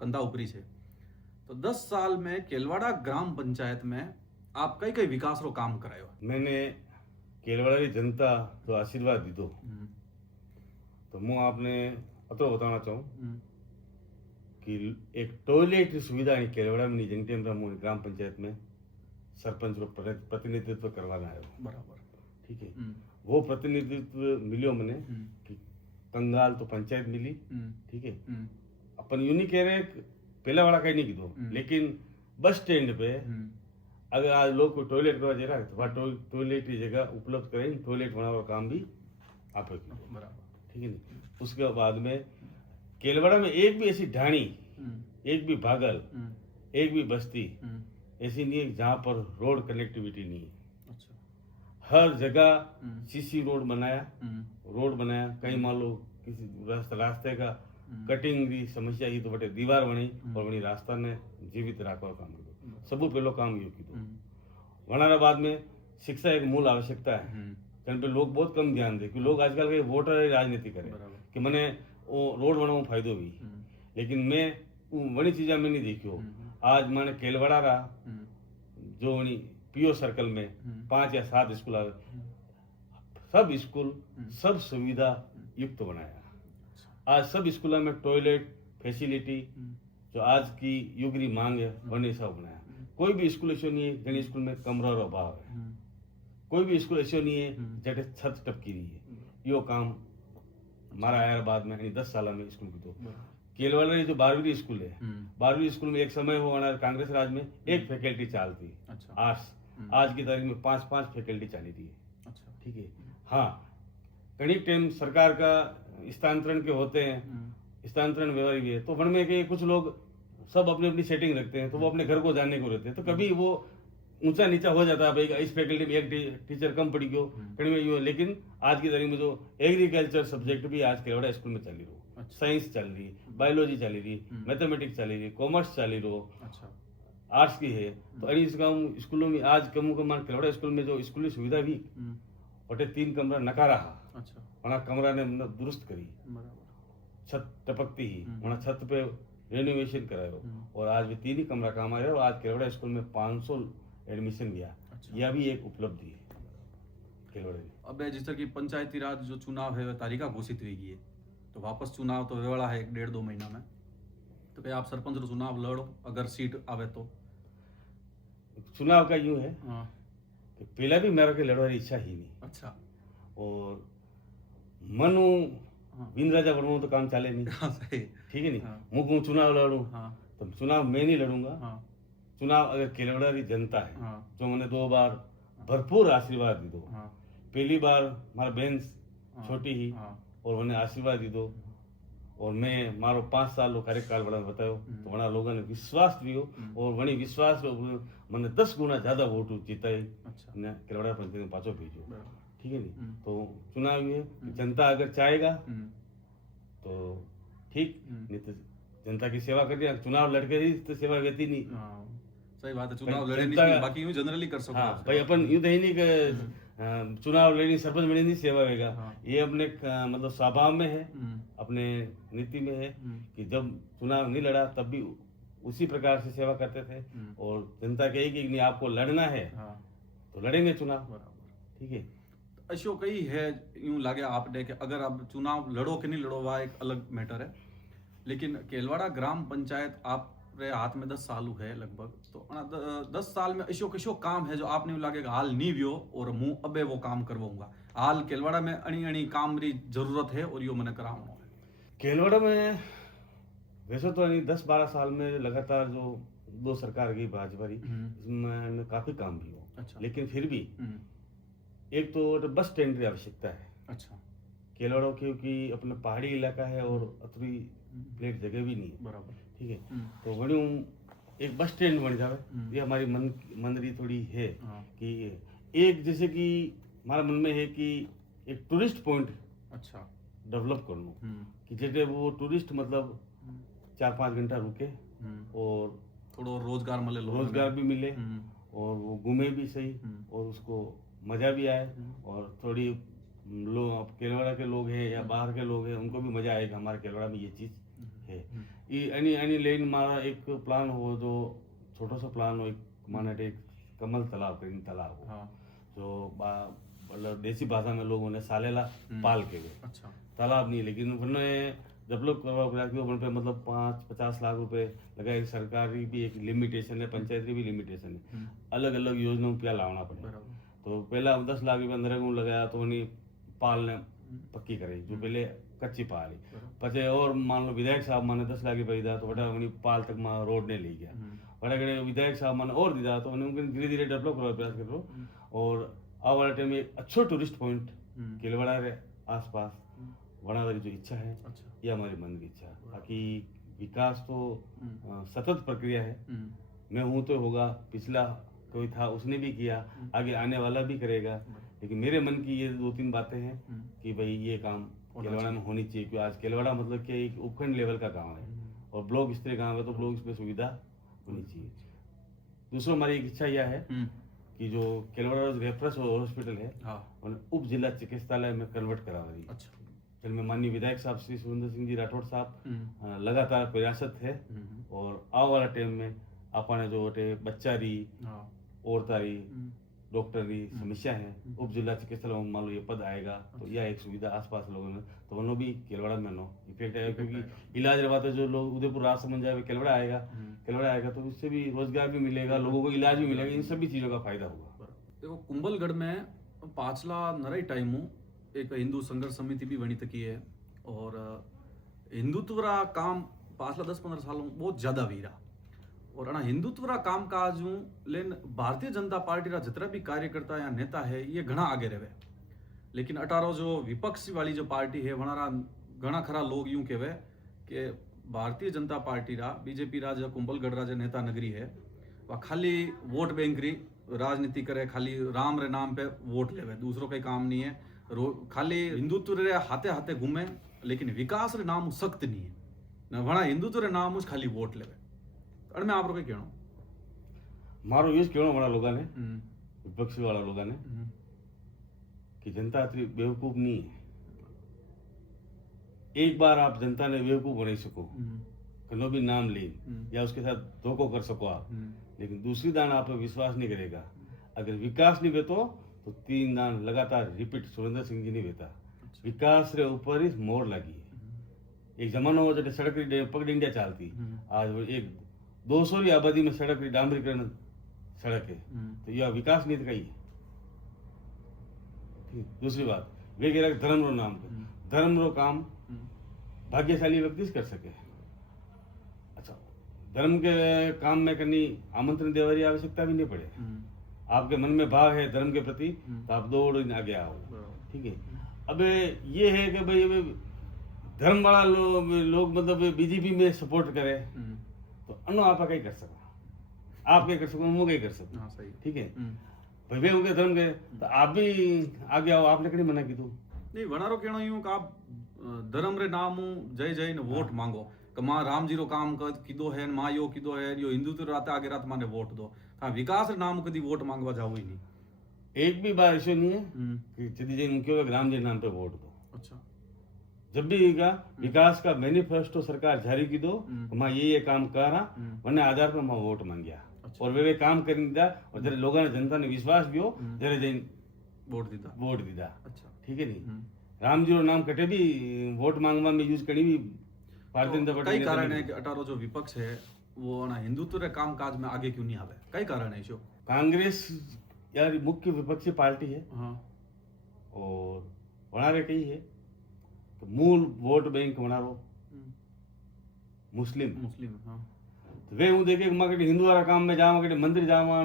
कंधा ऊपरी से। तो 10 साल में केलवाड़ा ग्राम पंचायत में आप कई कई विकास रो काम करायो। मैंने केलवाड़ा की जनता जो आशीर्वाद दी दो, तो मैं आपने अतो बताना चाहूँ कि एक टॉयलेट की सुविधा केलवाड़ा में जंगटेम ग्राम पंचायत में सरपंच को प्रतिनिधित्व करवाना है। बराबर, ठीक है। वो प्रतिनिधित्व मिलियो मैंने कि कंगाल तो पंचायत मिली, ठीक है। अपन यूं नहीं कह रहे पहला वाला कहीं नहीं की दो, लेकिन बस स्टैंड पे अगर आज लोग को टॉयलेट करवा जा रहा है तो वहाँ टॉयलेट की जगह उपलब्ध करें, टॉयलेट बनाने का काम भी आप बराबर, ठीक है ना। उसके बाद में केलवाड़ा में एक भी ऐसी ढाणी, एक भी भागल, एक भी बस्ती ऐसी नहीं है जहाँ पर रोड कनेक्टिविटी नहीं है। अच्छा, हर जगह सीसी रोड बनाया, कहीं मान लो किसी रास्ते का कटिंग की समस्या ही तो बटे दीवार बनी और बनी रास्ता ने जीवित रखवा काम किया। सबू पहलो काम ये की वनारा बाद में शिक्षा एक मूल आवश्यकता है, जन पे लोग बहुत कम ध्यान दे कि लोग आजकल के वोटर राजनीति करे कि मैंने वो रोड बनाऊ फायदो भी, लेकिन मैं बड़ी चीजा में नहीं देखी हो। आज मैंने केलवाड़ा रहा जो वनी पीओ सर्कल में 5 या 7 स्कूल आवे, सब स्कूल सब सुविधा युक्त बनाया। आज सब स्कूलों में टॉयलेट फैसिलिटी जो आज की युग की मांग है वने सब बनाया। कोई भी स्कूल ऐसा नहीं है जिन स्कूल में कमरा रो अभाव है, कोई भी स्कूल ऐसा नहीं है जटे छत टपकी रही है। यो काम हमारा आया बाद में 10 साल में स्कूल की। तो केलवाड़ा जो 12वीं स्कूल है, 12वीं स्कूल में एक समय हो कांग्रेस राज में एक फैकल्टी चलती आर्ट्स, आज की तारीख में 5-5 फैकल्टी चली रही है। ठीक है। हाँ, कई टाइम सरकार का स्थानांतरण के होते हैं, स्थानांतरण व्यवहारिक है, तो वन में के कुछ लोग सब अपनी अपनी सेटिंग रखते हैं, तो वो अपने घर को जाने को रहते हैं, तो कभी वो ऊंचा नीचा हो जाता है। भाई इस फैकल्टी में एक टीचर कम पड़ी गयो कहीं में यो। लेकिन आज की तारीख में जो एग्रीकल्चर सब्जेक्ट भी आज केलवाड़ा स्कूल में चली रहो, साइंस चल रही, बायोलॉजी चली रही, मैथमेटिक्स चली रही, कॉमर्स चली रहो, आर्ट्स की है। तो अरे इस स्कूलों में आज कम केलवाड़ा स्कूल में जो स्कूली सुविधा भी वटे 3 कमरा नका रहा, वहाँ कमरा ने मतलब दुरुस्त करी, छत टपकती ही वहाँ छत पे रेनोवेशन करायो, और आज भी 3 ही कमरा काम आया। और आज केलवाड़ा स्कूल में 500 एडमिशन गया। यह भी एक उपलब्धि है केलवाड़ा की। अब जिस तरह की पंचायती राज जो चुनाव है वह तारीखा घोषित हुई है, तो वापस चुनाव तो वेवाड़ा है 1-1.5-2 महीना में, तो क्या आप सरपंच रो चुनाव लड़ो अगर सीट आवे तो? चुनाव का यूं है कि पहला भी मेरे के लड़वारी इच्छा ही नहीं। और मनु बिन राजा बनू तो काम चले नहीं। ठीक है नहीं, मुझे चुनाव लड़ूं तो चुनाव मैं नहीं लड़ूंगा। चुनाव अगर केलवाड़ा की जनता है जो मैंने 2 बार भरपूर आशीर्वाद दी दो, पहली बार हमारा बहन छोटी ही और उन्हें आशीर्वाद दी दो, और मैं मारो 5 साल लो कार्यकाल बड़ा बतायो, तो बड़ा लोगों ने विश्वास दियो, और वही विश्वास मैंने 10 गुना ज्यादा वोट जीताई केलवाड़ा पंचायत में 5 भेजो। ठीक है नहीं, तो चुनाव ये जनता अगर चाहेगा तो ठीक, नहीं तो जनता की सेवा कर दिया। चुनाव लड़के ही तो सेवा रहती नहीं। सही बात है, चुनाव लड़े नहीं, बाकी यूं जनरली कर सकते। हाँ भाई, अपन यूं नहीं कि चुनाव लेनी सरपंच बने नहीं सेवा रहेगा। ये अपने मतलब स्वभाव में है, अपने नीति में है कि जब चुनाव नहीं लड़ा तब भी उसी प्रकार से सेवा करते थे, और जनता कहेगी कि नहीं आपको लड़ना है तो लड़ेंगे चुनाव। ठीक है। अशो कई है यूं लगे आपने कि अगर आप चुनाव लड़ो कि नहीं लड़ो वह एक अलग मैटर है, लेकिन केलवाड़ा ग्राम पंचायत आप हाथ में 10 साल है लगभग, तो 10 साल में अशो किशो काम है जो आपने लगे हाल नहीं वियो और मुँह अबे वो काम करवाऊंगा, हाल केलवाड़ा में अणी अणी काम री जरूरत है और यो मैंने कराऊंगा? केलवाड़ा में वैसे तो 10-12 साल में लगातार जो 2 सरकार की भाजपा की, इसमें काफी काम भी हो। लेकिन फिर भी एक तो बस स्टैंड की आवश्यकता है। केलवाड़ा क्योंकि अपना पहाड़ी इलाका है और अतरी प्लेट जगह भी नहीं है। बराबर। ठीक है, तो वही एक बस स्टैंड बन जावे, ये हमारी मन रही थोड़ी है कि एक जैसे कि हमारा मन में है कि एक टूरिस्ट पॉइंट डेवलप कर लो, कि जैसे वो टूरिस्ट मतलब 4-5 घंटा रुके और थोड़ा रोजगार मिले, रोजगार भी मिले और वो घूमे भी सही और उसको मजा भी आए, और थोड़ी लोग केलवाड़ा के लोग हैं या बाहर के लोग हैं उनको भी मजा आएगा। हमारे केलवाड़ा में ये चीज है। एनी लेकिन हमारा एक प्लान हो, जो छोटा सा प्लान हो, एक माना एक कमल तालाब हो, जो मतलब देसी भाषा में लोग उन्हें सालेला पाल के गए। तालाब नहीं, लेकिन उन्होंने डेवलप करवा पे मतलब 5-50 लाख रुपए लगा। एक सरकारी भी एक लिमिटेशन है, पंचायत की भी लिमिटेशन है, अलग अलग योजनाओं पे लाना पड़ेगा। तो पहला 10 लाख रुपया अंदर लगाया तो उन्हें पाल ने पक्की करी, जो पहले कच्ची पाल पचे, और मान लो विधायक साहब माने 10 लाख रुपया दिया तो बड़ा उन्हें पाल तक में रोड ने ले गया। बड़ा विधायक साहब माने और दिया तो उन्हें धीरे धीरे डेवलप करवा प्रयास करो, और आने वाले टाइम में एक अच्छो टूरिस्ट पॉइंट केलवाड़ा के आसपास बनाने की जो इच्छा है, ये हमारी मन की इच्छा है। बाकी विकास तो सतत प्रक्रिया है, मैं हूँ तो होगा, पिछला कोई था उसने भी किया, आगे आने वाला भी करेगा, लेकिन मेरे मन की ये 2-3 बातें हैं कि भाई ये काम केलवाड़ा में होनी चाहिए। क्योंकि आज केलवाड़ा मतलब कि एक उपखंड लेवल का गांव है और ब्लॉक स्तरीय गांव है, तो ब्लॉक इसमें सुविधा होनी चाहिए। दूसरा हमारी एक इच्छा यह है कि जो केलवाड़ा रेफरेंस हॉस्पिटल है उप जिला चिकित्सालय में कन्वर्ट करा रही। जिनमें माननीय विधायक साहब श्री सुरेंद्र सिंह जी राठौड़ साहब लगातार प्रयासत है, और आने वाला टाइम में आपने जो वटे बच्चारी हाँ औरतारी डॉक्टरी समस्या है उप जिला चिकित्सालय में मान लो ये पद आएगा तो यह एक सुविधा आसपास लोगों में तो उन्होंने भी केलवाड़ा में नो इफेक्ट आएगा क्योंकि इलाज रवाते जो लोग उदयपुर राजसमंद जाए केलवाड़ा आएगा तो इससे भी रोजगार भी मिलेगा लोगों को इलाज भी मिलेगा इन सभी चीज़ों का फायदा होगा। देखो कुंभलगढ़ में पाछला नराई टाइम एक हिंदू संघर्ष समिति भी बनी तकी है और हिंदुत्व रा काम पाछला 10-15 सालों में बहुत ज्यादा वीरा और अना हिंदुत्व रा काम काज लेन भारतीय जनता पार्टी रा जितना भी कार्यकर्ता या नेता है ये घना आगे रहे लेकिन अटारो जो विपक्षी वाली जो पार्टी है वनारा घना खरा लोग यूं कहवे कि भारतीय जनता पार्टी रा बीजेपी रा जो कुंभलगढ़ रा जो नेता नगरी है वह खाली वोट बैंक री राजनीति करे खाली राम रे नाम पे वोट लेवे दूसरों का काम नहीं है खाली हिंदुत्व रे हाथे हाथे घूमे लेकिन विकास रे नाम सख्त नहीं है न वणा हिंदुत्व रे नाम खाली वोट लेवे अण में आप लोग कहणो मारो ये कहणो वाला लोगों ने विपक्षी वाला लोगों ने कि जनता इतनी बेवकूफ नहीं है एक बार आप जनता ने बेवकूफ बना सको कनो भी नाम ले या उसके साथ धोखो कर सको आप लेकिन दूसरी दान आप पे विश्वास नहीं करेगा अगर विकास नहीं बेतो तो 3 दान लगातार रिपीट सुरेंद्र सिंह जी नहीं बेता विकास रे ऊपर ही मोड़ लगी है एक जमाना हो जब सड़क पकड़ इंडिया चलती आज वो एक 200 की आबादी में सड़क डामरीकरण सड़क है तो यह विकास नीति का ही है। दूसरी बात वे कह रहे धर्म रो नाम धर्म रो काम भाग्यशाली व्यक्ति कर सके अच्छा धर्म के काम में करनी आमंत्रण देने की आवश्यकता भी नहीं पड़े आपके मन में भाव है धर्म के प्रति तो आप दौड़ आगे आओ ठीक है। अब ये है कि भाई धर्म वाला लोग मतलब बीजेपी में सपोर्ट करे तो अनु आप कहीं कर सको आप क्या कर सको वो कहीं कर सको ठीक है भाई वे उनके धर्म के तो आप भी आगे आओ आपने कहीं मना की तू नहीं वनारो कहना यूं कि आप धर्म रे नाम जय जय ने वोट मांगो कि मां राम जी रो काम किदो है मां यो किदो है यो हिंदुत्व रात आगे रात माने वोट दो हाँ विकास रे नाम कदी वोट मांगवा जाओ ही नहीं एक भी बार ऐसे नहीं है कि यदि जैन मुख्य राम जी नाम पे वोट दो अच्छा जब भी का विकास का मैनिफेस्टो सरकार जारी की दो मां ये काम कर रहा वरना आधार पर मां वोट मांगिया और वे काम कर दिया और जरा लोगों ने जनता ने विश्वास भी हो जरा जैन वोट दीदा अच्छा ठीक है नहीं राम जी रो नाम कटे भी वोट मांगवा में यूज करी भी भारतीय जनता पार्टी कई कारण है कि अठारो जो विपक्ष है वो ना हिंदुत्व रे काम काज में आगे क्यों नहीं आवे कई कारण है जो कांग्रेस यार मुख्य विपक्षी पार्टी है हाँ और बना रहे कही है तो मूल वोट बैंक बना रो मुस्लिम हाँ तो वे हूँ देखे मगर हिंदू वाला काम में जावा कटे मंदिर जावा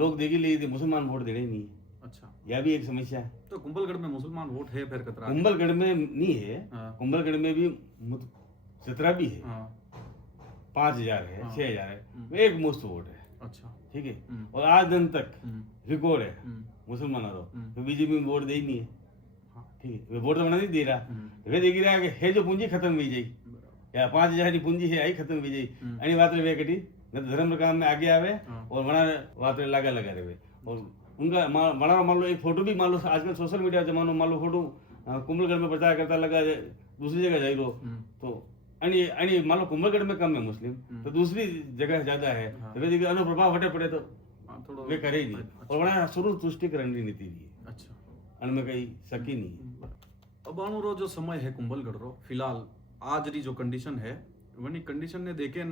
लोग देखी ली मुसलमान वोट देने ही नहीं है अच्छा यह भी एक समस्या है तो कुंभलगढ़ में मुसलमान वोट है फिर कतरा कुंभलगढ़ में नहीं है कुंभलगढ़ में भी 17 भी है 5,000 है 6,000 है एक मुफ्त वोट है अच्छा ठीक है और आज दिन तक रिकॉर्ड है मुसलमानों तो बीजेपी में वोट दे ही नहीं है ठीक है वोट तो बना नहीं दे रहा वे देख रहा है कि जो पूंजी खत्म हुई जाए या 5,000 की पूंजी है आई खत्म हुई जाए अनी बात वे कटी धर्म काम में आगे आवे और बना बात लगा रहे और उनका मान लो एक फोटो भी मान लो आजकल सोशल मीडिया जमानो मान लो फोटो कुंभलगढ़ में प्रचार करता लगा दूसरी जगह जाई रो तो अनि अनि मान लो कुंभलगढ़ में कम है मुस्लिम तो दूसरी जगह ज्यादा है तो वे देखिए अनुप्रभाव हटे पड़े तो वे करे ही नहीं और बड़ा शुरू तुष्टिकरण की नीति दी अच्छा अनमें कहीं सकी नहीं अब रो जो समय है कुंभलगढ़ रो फिलहाल आज री जो कंडीशन है वनी कंडीशन ने देखे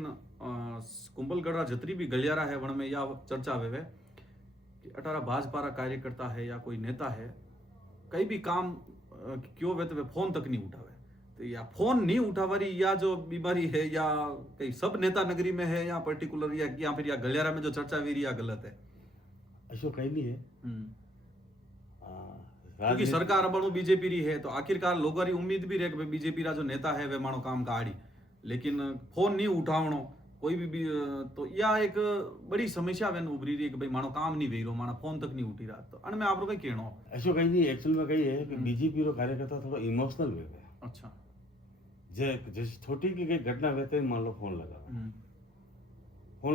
कुंभलगढ़ जतरी भी गलियारा है वन में या चर्चा आवे कि अठारा भाजपा रा कार्यकर्ता है या कोई नेता है कई भी काम क्यों वे तो वे फोन तक नहीं उठावे तो या फोन नहीं उठावारी या जो बीमारी है या कई सब नेता नगरी में है या पर्टिकुलर या फिर या गलियारा में जो चर्चा हुई रही या गलत है ऐसा कहीं नहीं है क्योंकि सरकार अब बीजेपी री है तो आखिरकार लोगों की उम्मीद भी रहे कि बीजेपी रा जो नेता है वे मानो काम का आड़ी लेकिन फोन नहीं उठावनो कोई भी तो या एक बड़ी समस्या वेन उभरी रही है कि भाई मानो काम नहीं वे रो मानो फोन तक नहीं उठी रहा तो अन में आप लोग कहनो ऐसा कहीं नहीं एक्चुअल में कही है कि बीजेपी रो कार्यकर्ता थोड़ा इमोशनल हो गए अच्छा जैसे छोटी की कोई घटना हुए तो मान लो फोन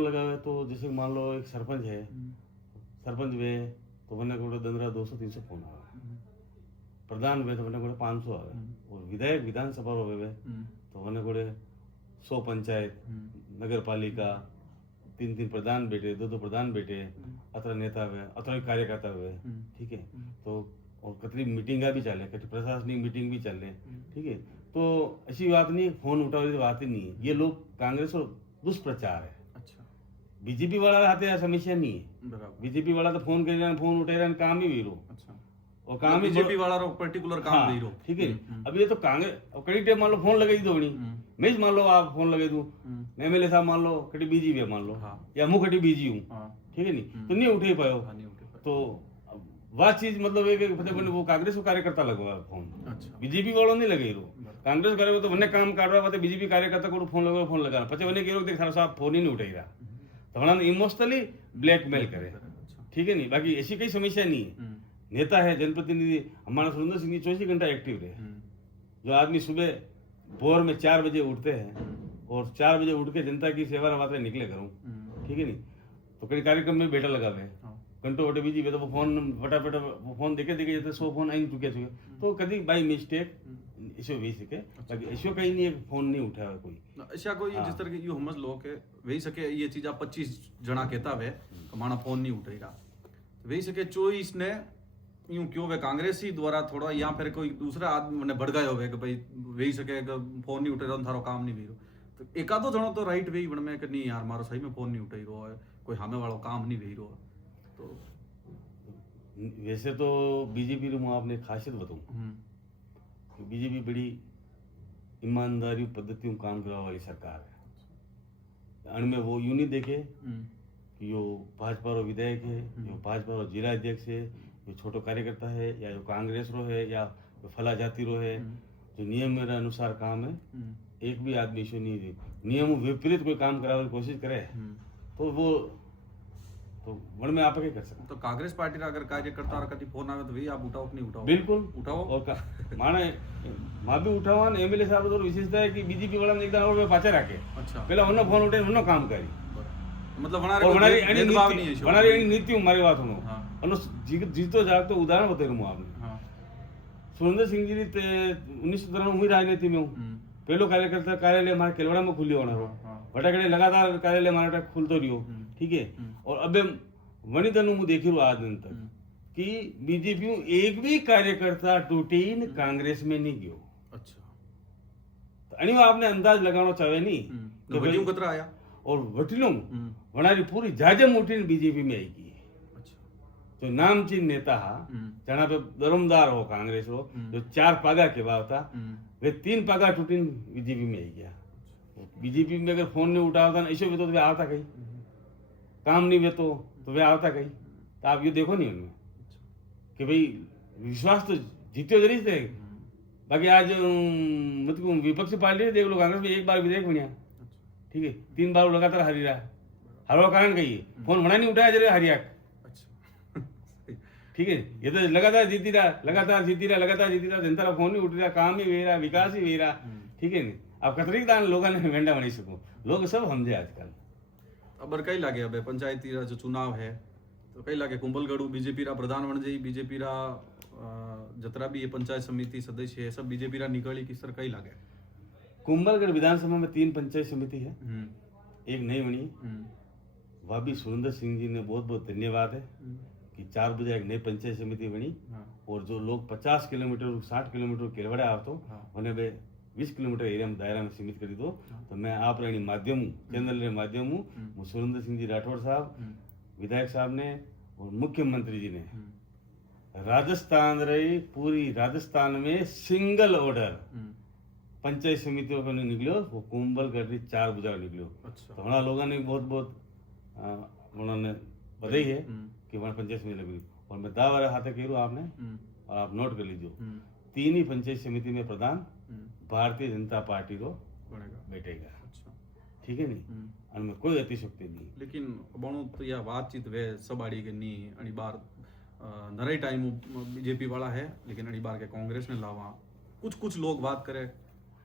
लगावे तो जैसे मान लो एक सरपंच है सरपंच वे तो बने को 200-300 फोन आवे प्रधान वे तो बने को 500 आवे और विधायक विधानसभा रो वे तो बने को 100 पंचायत नगर पालिका 3 प्रधान बैठे, 2 प्रधान बैठे, अथवा नेता हुए, अथवा कार्यकर्ता हुए, ठीक है। तो और कतरी मीटिंगा भी चले, कतरी प्रशासनिक मीटिंग भी चले, ठीक है। तो ऐसी बात नहीं, फोन उठाने की बात ही नहीं है। ये लोग कांग्रेस और दुष्प्रचार है। अच्छा, बीजेपी वाला आते हैं, समस्या नहीं है। बराबर। बीजेपी वाला तो फोन कर फोन उठा रहे काम ही वीरो, अच्छा, और काम ही बीजेपी वाला रो पर्टिकुलर काम हाँ, नहीं रो, ठीक है। अब ये तो कांग्रेस, अब कड़ी टाइम मान लो फोन लगे दो नहीं, मैं ही मान लो आप फोन लगे दूं, एमएलए साहब मान लो कटी बीजी भी है मान लो, हाँ। या मुँह कटी बीजी हूँ, हाँ, ठीक है नहीं, तो नहीं उठे पायो। हाँ, नहीं उठे पाए। तो वह चीज मतलब है कि वो कांग्रेस को कार्यकर्ता लगवा फोन, अच्छा, बीजेपी वालों नहीं लगे रो। कांग्रेस करे तो वने काम काट रहा था, बीजेपी कार्यकर्ता को फोन लगा पचे वने के देख साहब फोन ही नहीं उठाई रहा, तो हमारा इमोशनली ब्लैकमेल करे, ठीक है नहीं। बाकी ऐसी कोई समस्या नहीं है। नेता है, जनप्रतिनिधि हमारा सुरेंद्र सिंह जी 24 घंटा एक्टिव रहे। जो आदमी सुबह भोर में 4 बजे उठते हैं और 4 बजे उठ के जनता की सेवा रवाते निकले करूँ, ठीक है नहीं। तो कई कार्यक्रम में बैठा लगा हुए घंटों वटे बीजी तो वो फोन फटाफट वो फोन देखे जैसे 100 फोन आई चुके तो कभी बाई मिस्टेक ऐसे हो सके। बाकी ऐसा कहीं नहीं है, फोन नहीं उठा है कोई ऐसा कोई हाँ। जिस तरह के यू हमज लोग है वही सके ये चीज आप 25 जना कहता वे हमारा फोन नहीं उठ रहा, वही सके चोइस ने यूं क्यों वे कांग्रेस ही द्वारा थोड़ा या फिर कोई दूसरा आदमी ने बढ़ गए हो कि भाई वही सके फोन नहीं उठ रहा थारो काम नहीं भी तो एकादो जनो तो राइट वही बन में कि नहीं यार मारो सही में फोन नहीं उठाई रहो है, कोई हमें वालों काम नहीं भी रहो। तो वैसे तो बीजेपी में आपने खासियत बताऊं, बीजेपी बड़ी ईमानदारी पद्धतियों काम करने वाली सरकार है। अण में वो यूं नहीं देखे कि यो भाजपा रो विधायक है, यो भाजपा रो जिला अध्यक्ष है, यो छोटो कार्यकर्ता है, या यो कांग्रेस रो है, या यो फला जाति रो है। जो नियम मेरे अनुसार काम है, एक भी आदमी इसो नहीं नियम विपरीत कोई काम कराने की कोशिश करे तो वो तो वन में आप क्या कर सकते। तो कांग्रेस पार्टी रा अगर कार्यकर्ता रा कति फोन आवे तो वही आप उठाओ कि नहीं उठाओ? बिल्कुल उठाओ। और माने मां भी उठावा ने एमएलए साहब तो विशेषता है कि बीजेपी वाला ने एकदम और पाछे राखे। अच्छा, पहला उन्नो फोन उठे उन्नो काम करी, मतलब बनारी भेदभाव नहीं है बनारी नीति मारी बात सुनो। हाँ। अनु जीतो जाग तो उदाहरण बता रहा हूं आपने। हाँ। सुरेंद्र सिंह जी ते 1993 हुई राजनीति में हूं, पहलो कार्यकर्ता कार्यालय हमारे केलवाड़ा में खुलियो होना फटाकड़े लगातार कार्यालय हमारा खुलतो रहियो, ठीक है। और अबे वनितनु मु देखी रू आज दिन तक कि बीजेपी एक भी कार्यकर्ता टूटीन कांग्रेस में नहीं गयो। अच्छा, तो अनिवा आपने अंदाज लगाना चाहे नहीं तो वटियों कतरा आया और वटिलों वनारी पूरी जाजम उठीन बीजेपी में आएगी। अच्छा, जो नामचीन नेता हा जना पे दरमदार हो कांग्रेस हो, जो 4 पागा के बाद था वे 3 पागा टूटीन बीजेपी में आई गया। बीजेपी में अगर फोन नहीं उठाता ना ऐसे भी तो वे आता कहीं काम नहीं वे तो वे आता कहीं। तो आप ये देखो नहीं उनमें कि भाई विश्वास तो जीत्यो जरूर थे। बाकी आज मतलब विपक्षी पार्टी देख लो कांग्रेस में एक बार विधेयक बनिया, ठीक है, 3 बार लगातार हरी रहा। हरवा कारण कही फोन होना नहीं उठाया जरूर हरिया, ठीक है। ये तो लगातार जीती रहा, लगातार जीती रहा, लगातार जीती रहा, जनता का फोन नहीं उठ रहा, काम ही वे रहा, विकास ही वे रहा, ठीक है। नहीं आप कतरी दान लोगों ने वेंडा बनी सको, लोग सब समझे आजकल। अब कई लागे अब पंचायती रा जो चुनाव है तो कई लागे कुंभलगढ़ बीजेपी रा प्रधान बन जाई, बीजेपी रा जतरा भी ये पंचायत समिति सदस्य है सब बीजेपी रा निकली किस तरह कई लागे। कुंभलगढ़ विधानसभा में 3 पंचायत समिति है, एक नई बनी, वह भी सुरेंद्र सिंह जी ने बहुत बहुत धन्यवाद है कि 4 बजे एक नई पंचायत समिति बनी। और जो लोग 50 किलोमीटर 60 किलोमीटर केलवड़े आवतो उन्हें वे 20 किलोमीटर एरिया में दायरा में सीमित कर दो। तो मैं आप रही माध्यम चैनल के माध्यम सुरेंद्र सिंह जी राठौड़ साहब विधायक साहब ने और मुख्यमंत्री जी ने राजस्थान रही पूरी राजस्थान में सिंगल ऑर्डर पंचायत समितियों को नहीं निकलो, वो कुंभलगढ़ 4 बजे निकलो। अच्छा, तो हमारा लोगों ने बहुत बहुत उन्होंने बधाई है कि वहाँ पंचायत समिति लगी। और मैं दावा हाथ कह रहा आपने और आप नोट कर लीजिए 3 ही पंचायत समिति में प्रधान भारतीय जनता पार्टी को बैठेगा। अच्छा, ठीक है नहीं उनमें कोई अतिशक्ति नहीं। लेकिन बणो तो यह बातचीत वे सब आड़ी के नहीं अड़ी बार नरे टाइम बीजेपी वाला है लेकिन अड़ी बार के कांग्रेस ने लावा कुछ लोग बात करे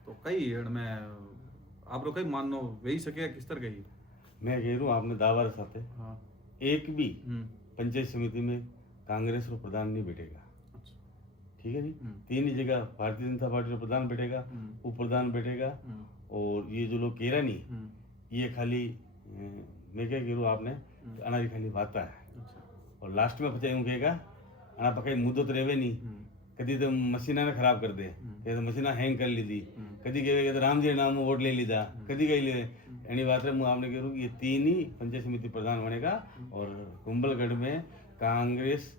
तो कई में आप लोग कई मानो वही सके किस तरह गई। मैं कह रहा हूँ आपने दावा साथ हाँ। एक भी पंचायत समिति में कांग्रेस को प्रधान नहीं बैठेगा, ठीक है नहीं। 3 ही जगह भारतीय जनता पार्टी का प्रधान बैठेगा, उप प्रधान बैठेगा। और ये जो लोग कह रहा नहीं ये खाली मैं क्या करूँ आपने अनारी खाली वाता है और लास्ट में पचा यूँ कहेगा अना पकाई मुद्दो तो रेवे नहीं कभी तो मशीना ने खराब कर दे या तो मशीना हैंग कर ली थी कभी कहेगा तो राम जी नाम वोट ले लीधा कभी कही ले एनी बात है मैं आपने कह ये तीन ही पंचायत समिति प्रधान बनेगा और कुंभलगढ़ में कांग्रेस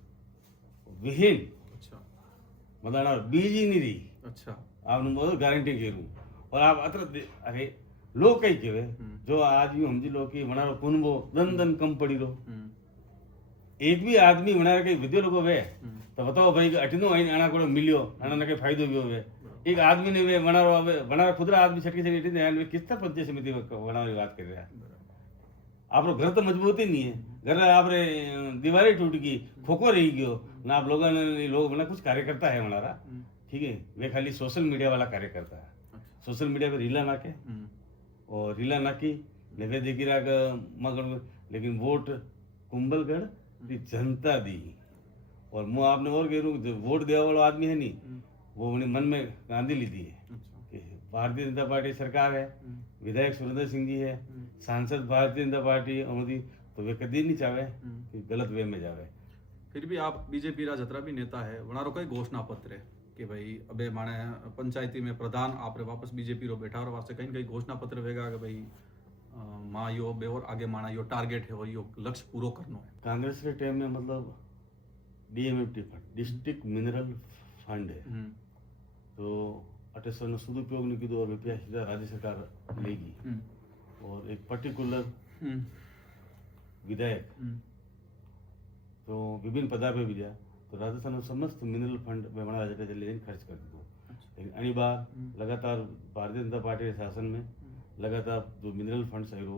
विहीन मतलब बीज ही नहीं रही अच्छा आपने बहुत गारंटी करूँ और आप अतर अरे लोग कई कहे जो आदमी हम जी लोग की बना रो कुनबो दन दन कम पड़ी रो एक भी आदमी बना कई विद्यो लोगो वे तो बताओ भाई अटिनो आना को मिलियो आना ना कई फायदो भी होवे एक आदमी ने वे बना रो खुदरा आदमी छटके छटके अटिने वे किस तरह पंचायत समिति बना री बात कर रहा है आप घर तो मजबूत ही नहीं है घर आप दीवारें टूट गई खोखो रही गयो ना आप लोगों ने लोग बना कुछ कार्यकर्ता है हमारा ठीक है वे खाली सोशल मीडिया वाला कार्यकर्ता है सोशल मीडिया पे रीला नाके और रीला नाकी वे देखी रहा मगर लेकिन वोट कुंभलगढ़ की जनता दी और मैं आपने और कह रू जो वोट देने वाला आदमी है नहीं वो उन्हें मन में गांधी ली दी है कि भारतीय जनता पार्टी सरकार है विधायक सुरेंद्र सिंह जी है सांसद भारतीय जनता पार्टी मोदी तो वे कभी नहीं चाहे कि गलत वे में जावे फिर भी आप बीजेपी रा जतरा भी नेता है वनारो कई घोषणा पत्र है कि भाई अबे माने पंचायती में प्रधान आप वापस बीजेपी रो बैठा और वास्ते कहीं कहीं घोषणा पत्र वेगा कि भाई माँ यो बे और आगे माना यो टारगेट है और यो लक्ष्य पूरो करनो है कांग्रेस के टाइम में मतलब DMFT fund district mineral fund है तो अटेसर ने सदुपयोग नहीं किया और रुपया सीधा राज्य सरकार लेगी और एक पर्टिकुलर विधायक तो विभिन्न पदा पे भी दिया तो राजस्थान में समस्त मिनरल फंड में बना लेकिन खर्च कर दो लेकिन अनी बार लगातार भारतीय जनता पार्टी के शासन में लगातार जो मिनरल फंड सही रो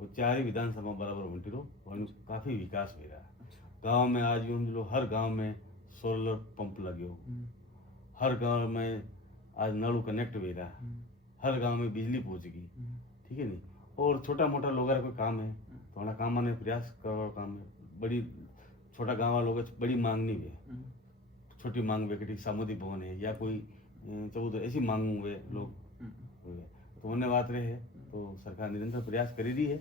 वो 4 ही विधानसभा बराबर बनती रो और काफ़ी विकास हो रहा है गांव में आज भी हर गांव में सोलर पंप लगे हो हर गांव में आज नल कनेक्ट हो रहा हर गांव में बिजली पहुंच गई ठीक है नहीं और छोटा मोटा लोगों का कोई काम है तो हमारा काम आने प्रयास करो काम है बड़ी छोटा गाँव वालों को बड़ी मांग नहीं है छोटी मांग वे सामुदायिक भवन है या कोई चौधर ऐसी मांग हुए लोग तो होने बात रहे है तो सरकार निरंतर प्रयास कर रही है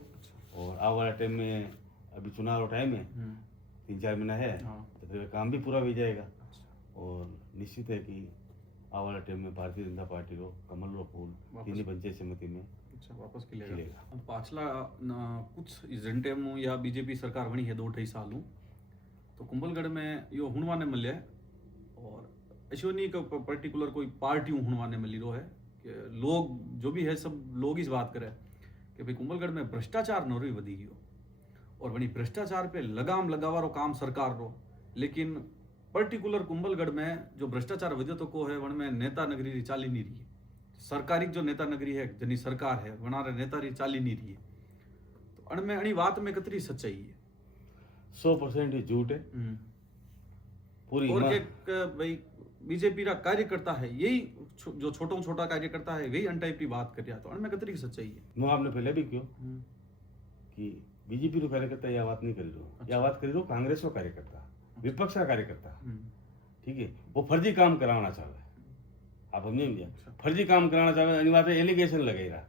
और आने वाला टाइम में अभी चुनाव टाइम है 3-4 महीना है तो फिर काम भी पूरा हो जाएगा और निश्चित है कि आने वाला टाइम में भारतीय जनता पार्टी को कमल रो फूल तीन पंचायत समिति में वापस खिलेगा पाछला कुछ एजेंटे में या बीजेपी सरकार बनी है 2-2.5 साल तो कुंभलगढ़ में यो हुणवाने मिले और ऐसा नहीं कि पर्टिकुलर कोई पार्टी हुणवाने मिली रो है कि लोग जो भी है सब लोग इस बात करें कि भाई कुंभलगढ़ में भ्रष्टाचार न रही वधी गयो और वही भ्रष्टाचार पे लगाम लगावा रो काम सरकार रो लेकिन पर्टिकुलर कुंभलगढ़ में जो भ्रष्टाचार वजह तो को है वन में नेता नगरी री चाली नहीं रही है सरकारी जो नेता नगरी है जनी सरकार है वना रे नेता री चाली नहीं रही है तो अणमें अणी बात में कतरी सच्चाई है 100% ही झूठ है पूरी और के भाई बीजेपी रा कार्यकर्ता है यही जो छोटा कार्यकर्ता है वही अनटाइप की बात कर रहा तो अणमें कतरी सच्चाई है मैं आपने पहले भी क्यों कि बीजेपी रो कार्यकर्ता यह बात नहीं करी रो यह बात करी रो कांग्रेस रो कार्यकर्ता विपक्ष का कार्यकर्ता ठीक है वो फर्जी काम कराना चाहे आप समझे नहीं फर्जी काम कराना चाहे अनिवार्य एलिगेशन लगेगा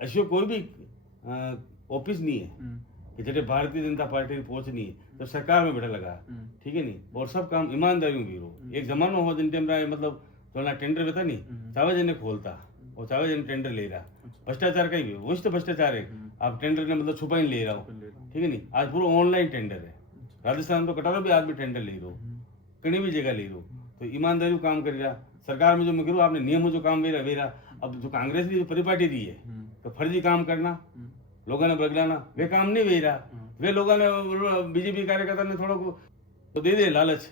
ऐसे कोई भी ऑफिस नहीं है कि जैसे भारतीय जनता पार्टी की पहुंच नहीं है तो सरकार में बैठा लगा ठीक है नहीं और सब काम ईमानदारी में भी रो एक जमाना हो जिन टाइम मतलब थोड़ा टेंडर बेता नहीं चावे जने खोलता और चावे जने टेंडर ले रहा भ्रष्टाचार का ही वही तो भ्रष्टाचार है आप टेंडर ने मतलब छुपा ही ले रहा हो ठीक है नहीं आज पूरा ऑनलाइन टेंडर है राजस्थान में तो कटारो भी आदमी टेंडर ले रहा कहीं भी जगह ले रहा तो ईमानदारी काम कर रहा सरकार में जो मैं करूँ आपने नियमों जो काम वेरा अब जो कांग्रेस की जो परिपाटी दी है तो फर्जी काम करना लोगों ने बगलाना वे काम नहीं वे रहा वे लोगों ने बीजेपी कार्यकर्ता ने थोड़ा को दे दे लालच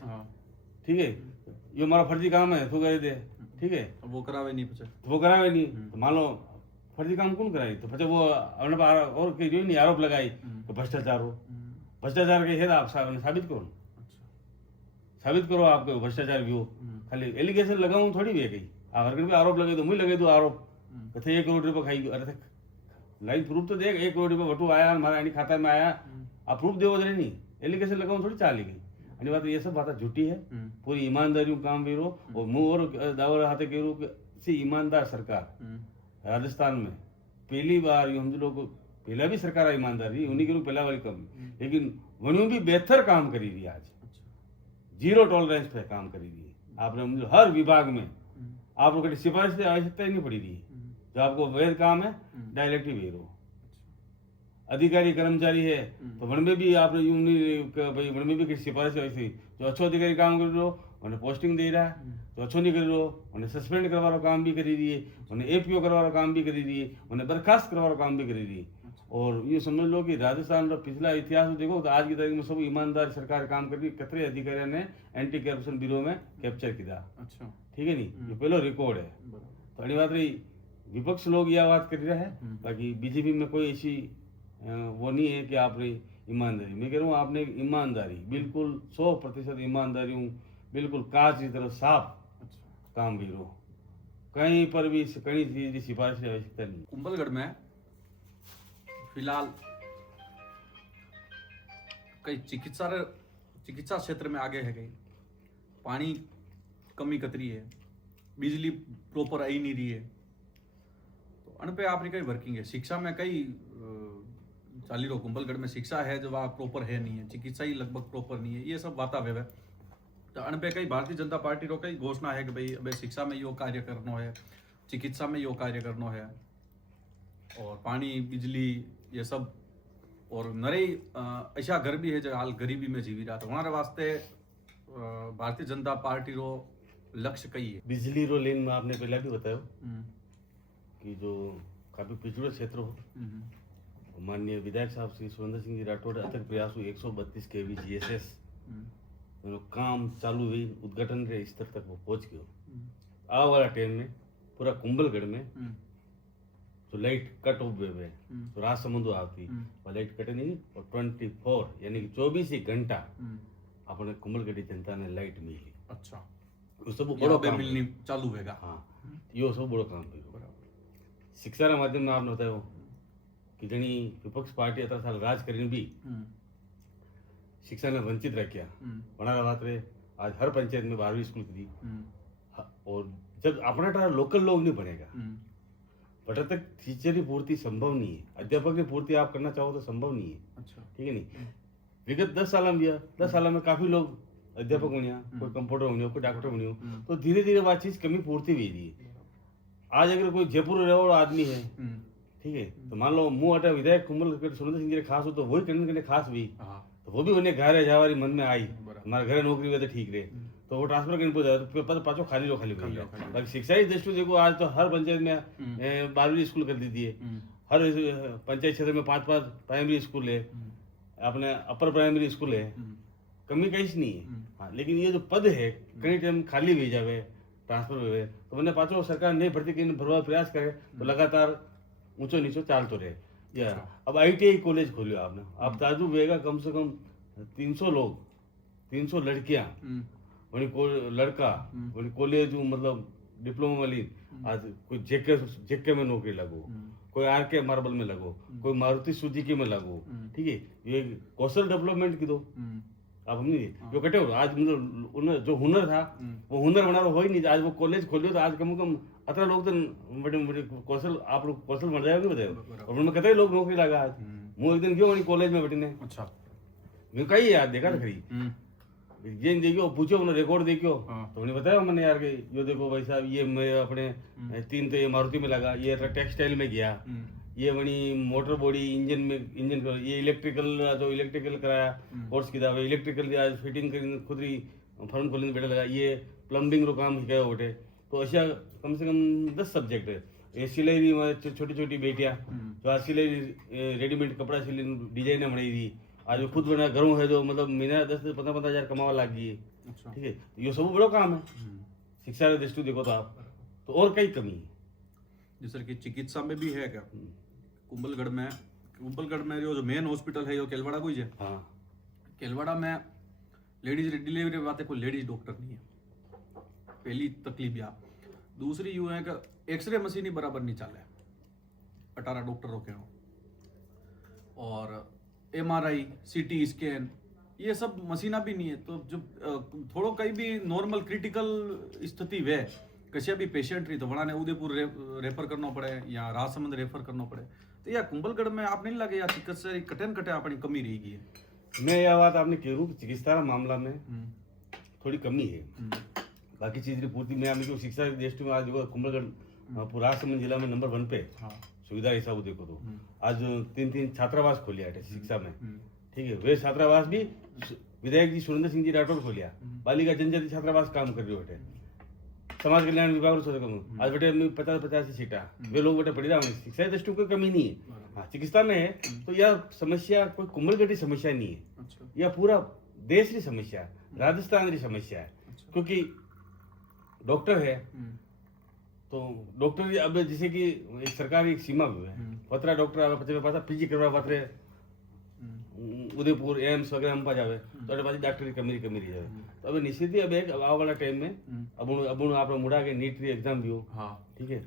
ठीक है ये हमारा फर्जी काम है तो कर दे ठीक है वो करावे नहीं पचे वो करावे नहीं तो मान लो फर्जी काम कौन कराई तो पचे वो अपने और नहीं आरोप लगाई तो भ्रष्टाचार हो भ्रष्टाचार के हेरा आप साबित करो साबित करो आपको भ्रष्टाचार भी हो खाली एलिगेशन लगाऊं थोड़ी भी है कहीं अगर भी आरोप लगे तो मुझे लगे दो आरोप कहते 1 करोड़ रुपये खाई अरे लाइन प्रूफ तो देख 1 करोड़ रुपये वटू आया हमारा खाता में आया आप प्रूफ दे नहीं एलिगेशन लगाऊं थोड़ी चाली गई अनी बात ये सब बात झूठी है पूरी ईमानदारी काम भी रो और मुंह और दावर हाथे के रू से ईमानदार सरकार राजस्थान में पहली बार यूं हम लोग पहला भी सरकार ईमानदारी उन्हीं के लोग पहला वाली कम, लेकिन वनों भी बेहतर काम करी दी आज, जीरो टॉलरेंस पे काम करी दी आपने, मतलब हर विभाग में आप लोग सिफारिश की आवश्यकता ही नहीं पड़ी थी, जो आपको वैध काम है डायरेक्ट ही भेजो। अधिकारी कर्मचारी है तो वन में भी आप यूं नहीं भाई वन में भी किसी सिफारिश ऐसी, जो अच्छो अधिकारी काम कर रहे हो उन्हें पोस्टिंग दे रहा है, जो अच्छो नहीं कर रहे हो उन्हें सस्पेंड करवा रहा काम भी करी दिए, उन्हें एपीओ करवा रहा काम भी करी दिए, उन्हें बर्खास्त करवा रहा काम भी करी दिए। और ये समझ लो कि राजस्थान का पिछला इतिहास देखो तो आज की तारीख में सब ईमानदार सरकार काम कर रही, कतरे अधिकारियों ने एंटी करप्शन ब्यूरो में कैप्चर किया। अच्छा, ठीक है नहीं, ये पहला रिकॉर्ड है। तो अड़ी बात रही विपक्ष लोग यह बात कर रहे हैं, बाकी बीजेपी में कोई ऐसी वो नहीं है कि आपने ईमानदारी, मैं कह रहा हूँ आपने ईमानदारी बिल्कुल 100% ईमानदारी हूँ, बिल्कुल कांच की तरह साफ काम भी रो, कहीं पर भी कहीं चीज की सिफारिश की आवश्यकता नहीं। कुंभलगढ़ में फिलहाल कई चिकित्सा क्षेत्र में आगे है, कहीं पानी कमी कतरी है, बिजली प्रॉपर आई नहीं रही है, तो अन पे आपने कई वर्किंग है। शिक्षा में कई चाली रो कुंभलगढ़ में शिक्षा है जो वहाँ प्रॉपर है नहीं है, चिकित्सा ही लगभग प्रॉपर नहीं है, ये सब बाता वे तो अन पे कई भारतीय जनता पार्टी रो कई घोषणा है कि भाई अब शिक्षा में यो कार्य करना है, चिकित्सा में यो कार्य करना है, और पानी बिजली ये सब, और नरे ऐसा घर भी है जो हाल गरीबी में जीवी रहा, तो हमारे वास्ते भारतीय जनता पार्टी रो लक्ष्य कई है। बिजली रो लेन में आपने पहले भी बताया कि जो काफी पिछड़े क्षेत्र हो, माननीय विधायक साहब श्री सुरेंद्र सिंह जी राठौड़ अथक प्रयास 132 kV GSS काम चालू हुई, उद्घाटन के स्तर तक वो पहुंच गयो। आ वाला टाइम में पूरा कुंभलगढ़ में तो लाइट कट ऑफ हुए तो राजसमंद आती वो लाइट कटे नहीं, और 24 यानी कि 24 ही घंटा अपने कुंभलगढ़ जनता ने लाइट मिली। अच्छा, वो सब बड़ो काम मिलनी चालू होगा। हाँ, यो सब बड़ो काम है। शिक्षा के माध्यम में आपने बताया कि जनी विपक्ष पार्टी अतर साल राज करीन भी शिक्षा ने वंचित रखा, वनारा बात रहे आज हर पंचायत में 12वीं स्कूल की दी, और जब अपना टार लोकल लोग नहीं बनेगा बट तक टीचर की पूर्ति संभव नहीं है, अध्यापक की पूर्ति आप करना चाहो तो संभव नहीं है। अच्छा, ठीक है नहीं, विगत 10 साल में 10 साल में काफी लोग अध्यापक बनिया, कोई कंप्यूटर बनियो, कोई डॉक्टर बनियो, तो धीरे धीरे बात चीज कमी पूर्ति भी रही है। आज अगर कोई जयपुर रहे आदमी है, ठीक है, तो मान लो मुंह हटा विधायक कुंभलगढ़ सुरेंद्र सिंह जी खास हो तो वही करने के लिए खास भी, तो वो भी उन्हें घर जावारी मन में आई हमारे घर नौकरी हुए तो ठीक रहे, तो वो ट्रांसफर करने पड़ जाए तो पाचो खाली हो बाकी शिक्षा की दृष्टि देखो आज तो हर पंचायत में 12वीं स्कूल कर दी है, हर पंचायत क्षेत्र में 5-5 प्राइमरी स्कूल है, अपने अपर प्राइमरी स्कूल है, कमी कहीं नहीं है। हाँ, लेकिन ये जो पद है कहीं टाइम खाली भी जावे ट्रांसफर हुए तो मैंने पाचो सरकार नई भर्ती करने भरवा प्रयास करे तो लगातार ऊंचो नीचो चालतो रहे। या अब ITI कॉलेज खोलियो आपने, आप ताजु वेगा कम से कम 300 लोग, 300 लड़कियां वही लड़का वही कॉलेज मतलब डिप्लोमा वाली, आज कोई जेके में नौकरी लगो, कोई RK मार्बल में लगो, कोई मारुति सुजुकी में लगो, ठीक है, ये कौशल डेवलपमेंट की दो आप हम नहीं जो कटे हो आज मतलब जो हुनर था वो हुनर बना हो ही नहीं, आज वो कॉलेज खोलियो तो आज कम से कम 18 लोग तो बड़े बड़े कौशल आप लोग कौशल बन जाए नहीं बताए, और उनमें कतई लोग नौकरी लगा आज मुँह एक दिन क्यों वही कॉलेज में बैठने। अच्छा, मैं कही यार देखा था खरी ये देखियो पूछो उन्हें रिकॉर्ड देखियो तो उन्हें बताया मैंने यार कि यो देखो भाई साहब ये मैं अपने 3 तो ये मारुति में लगा, ये टेक्सटाइल में गया, ये वनी मोटर बॉडी इंजन ये इलेक्ट्रिकल कराया कोर्स किया, इलेक्ट्रिकल आज फिटिंग खुद ही फर्म खोलने बैठा लगा, ये प्लम्बिंग रो काम सिखाया बोटे, तो ऐसा कम से कम 10 सब्जेक्ट है। ये सिलाई भी छोटी छोटी बेटियां जो आज सिलाई रेडीमेड कपड़ा सिलाई डिजाइने बनाई दी, आज वो खुद बना घरों है जो मतलब महीना 10 से 15 हज़ार कमावा लग गई है। ठीक है, ये सब बड़ा काम है। शिक्षा की दृष्टि देखो तो आप तो और कई कमी है जैसे कि चिकित्सा में भी है क्या कुंभलगढ़ में जो मेन हॉस्पिटल है जो केलवाड़ा कोई है। हाँ, केलवाड़ा में लेडीज डिलीवरी बातें कोई लेडीज डॉक्टर नहीं है, पहली तकलीफ या दूसरी यूँ है कि एक्सरे मशीन ही बराबर नहीं चले 18 डॉक्टरों के, और MRI CT स्कैन ये सब मशीना भी नहीं है, तो जब थोड़ो कहीं भी नॉर्मल क्रिटिकल स्थिति वे कशा भी पेशेंट रही तो वहाँ ने उदयपुर रेफर करना पड़े या राजसमंद रेफर करना पड़े तो या कुंभलगढ़ में आप नहीं लगे या चिकित्सा कटन कटे अपनी कमी रही है। मैं यह बात आपने कह रू कि चिकित्सा मामला में थोड़ी कमी है, बाकी चीज की पूर्ति में आने की शिक्षा की दृष्टि में आज देखो कुंभलगढ़ पूरा राजसमंद जिला में नंबर 1 पे सुविधा हिसाब देखो तो आज 3 छात्रावास खोलिया है शिक्षा में, ठीक है। वे छात्रावास भी विधायक जी सुरेंद्र सिंह जी राठौर खोलिया, बालिका जनजाति छात्रावास काम कर रहे बेटे, समाज कल्याण विभाग आज बेटे 50-50 सीटा वे लोग बेटे पढ़ी रहा शिक्षा की दृष्टि कोई कमी नहीं है। हाँ चिकित्सा में है तो यह समस्या कोई कुंभलगढ़ की समस्या नहीं है, यह पूरा देश की समस्या है, राजस्थान की समस्या है। क्योंकि डॉक्टर है तो डॉक्टर अब जैसे कि एक सरकारी एक सीमा भी है, पतरा डॉक्टर पास पीजी करवा पात्र उदयपुर एम्स वगैरह हम पा जावे तो पास डॉक्टर की कमी रही जावे तो अब निश्चित ही अब एक आने वाला टाइम में अब आप मुड़ा के नीट की एग्जाम भी हो, ठीक है,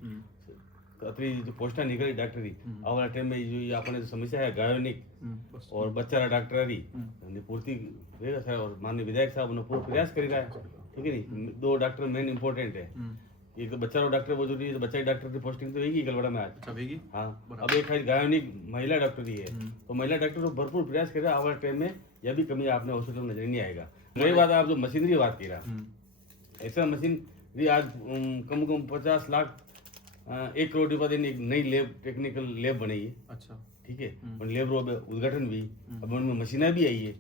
तो अतरी जो पोस्टा निकली डॉक्टर की आने वाला टाइम में जो ये अपने जो समस्या है गायोनिक और बच्चा डॉक्टर की पूर्ति रहेगा सर। और माननीय विधायक साहब उन्होंने पूरा प्रयास कर रहा है, ठीक है नहीं। 2 डॉक्टर मेन इंपॉर्टेंट है, एक तो बच्चा डॉक्टर वो जो है बच्चा डॉक्टर की पोस्टिंग तो होगी गलवाड़ा में आज। हाँ अब एक गायोनिक महिला डॉक्टर ही है तो महिला डॉक्टर को भरपूर प्रयास कर रहा है। आने वाले टाइम में यह भी कमी आपने हॉस्पिटल में नजर नहीं आएगा। रही बात आप जो मशीनरी की बात की रहा, ऐसा मशीनरी आज कम 50 लाख 1 करोड़ रुपया देने एक नई लैब टेक्निकल लैब बनी है, अच्छा ठीक है, और लैब रो उद्घाटन भी अब उनमें मशीनें भी आई है।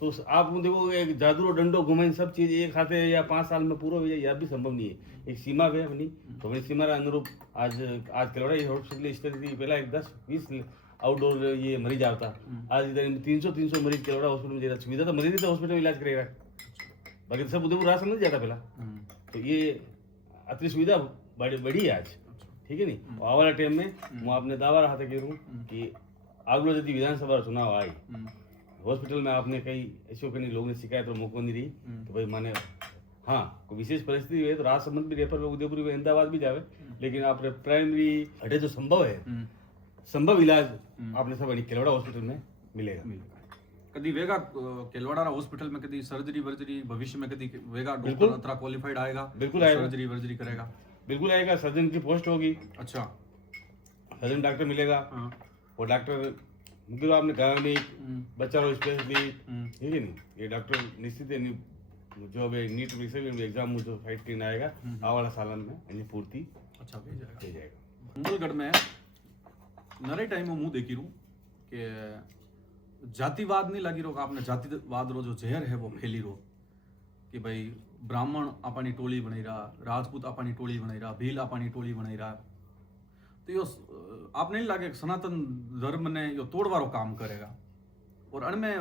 तो आप देखो एक जादू और डंडो घुमाइन सब चीज एक हाथे या 5 साल में पूरा हो जाए यह भी संभव नहीं है। एक सीमा है अपनी तो अपनी सीमा के अनुरूप आज कलवाड़ा हॉस्पिटल स्थिति पहला एक 10-20 आउटडोर ये मरीज आता, आज इधर 300 मरीज कलवाड़ा हॉस्पिटल में जाता, सुविधा तो मरीज तो हॉस्पिटल में इलाज करेगा, बाकी सब उधर राशन नहीं जाता पहला। तो ये अति सुविधा बड़ी है आज, ठीक है नहीं। आने वाला टाइम में मैं आपने दावा रहा था कि आगलो यदि विधानसभा चुनाव आए हॉस्पिटल में आपने कई ऐसे कई लोगों ने शिकायत और मौका नहीं रही तो भाई माने हाँ कोई विशेष परिस्थिति है तो राजसमंद भी रेफर उदयपुर भी अहमदाबाद भी जावे, लेकिन आपने प्राइमरी हटे जो संभव है संभव इलाज आपने सब केलवाड़ा हॉस्पिटल में मिलेगा। कभी वेगा केलवाड़ा हॉस्पिटल में कभी सर्जरी वर्जरी भविष्य में कभी वेगा डॉक्टर अतरा क्वालिफाइड आएगा? बिल्कुल आएगा, सर्जरी वर्जरी करेगा बिल्कुल आएगा। सर्जन की पोस्ट होगी, अच्छा सर्जन डॉक्टर मिलेगा और डॉक्टर मतलब आपने कहा नहीं बच्चा रो स्पेशलिस्ट, ठीक है नहीं, ये डॉक्टर निश्चित है नहीं जो अब नीट एग्जाम जो फाइट करना आएगा आने वाला सालन में यानी पूर्ति अच्छा हो जाएगा। कुंभलगढ़ में नरे टाइम में मुँह देखी रू कि जातिवाद नहीं लगी रो, आपने जातिवाद रो जो जहर है वो फैली रो कि भाई ब्राह्मण अपनी टोली बनाई रहा, राजपूत अपनी टोली बनाई रहा, भील अपनी टोली बनाई रहा, तो यो आप नहीं लगे सनातन धर्म ने यो तोड़वारो काम करेगा और अनमें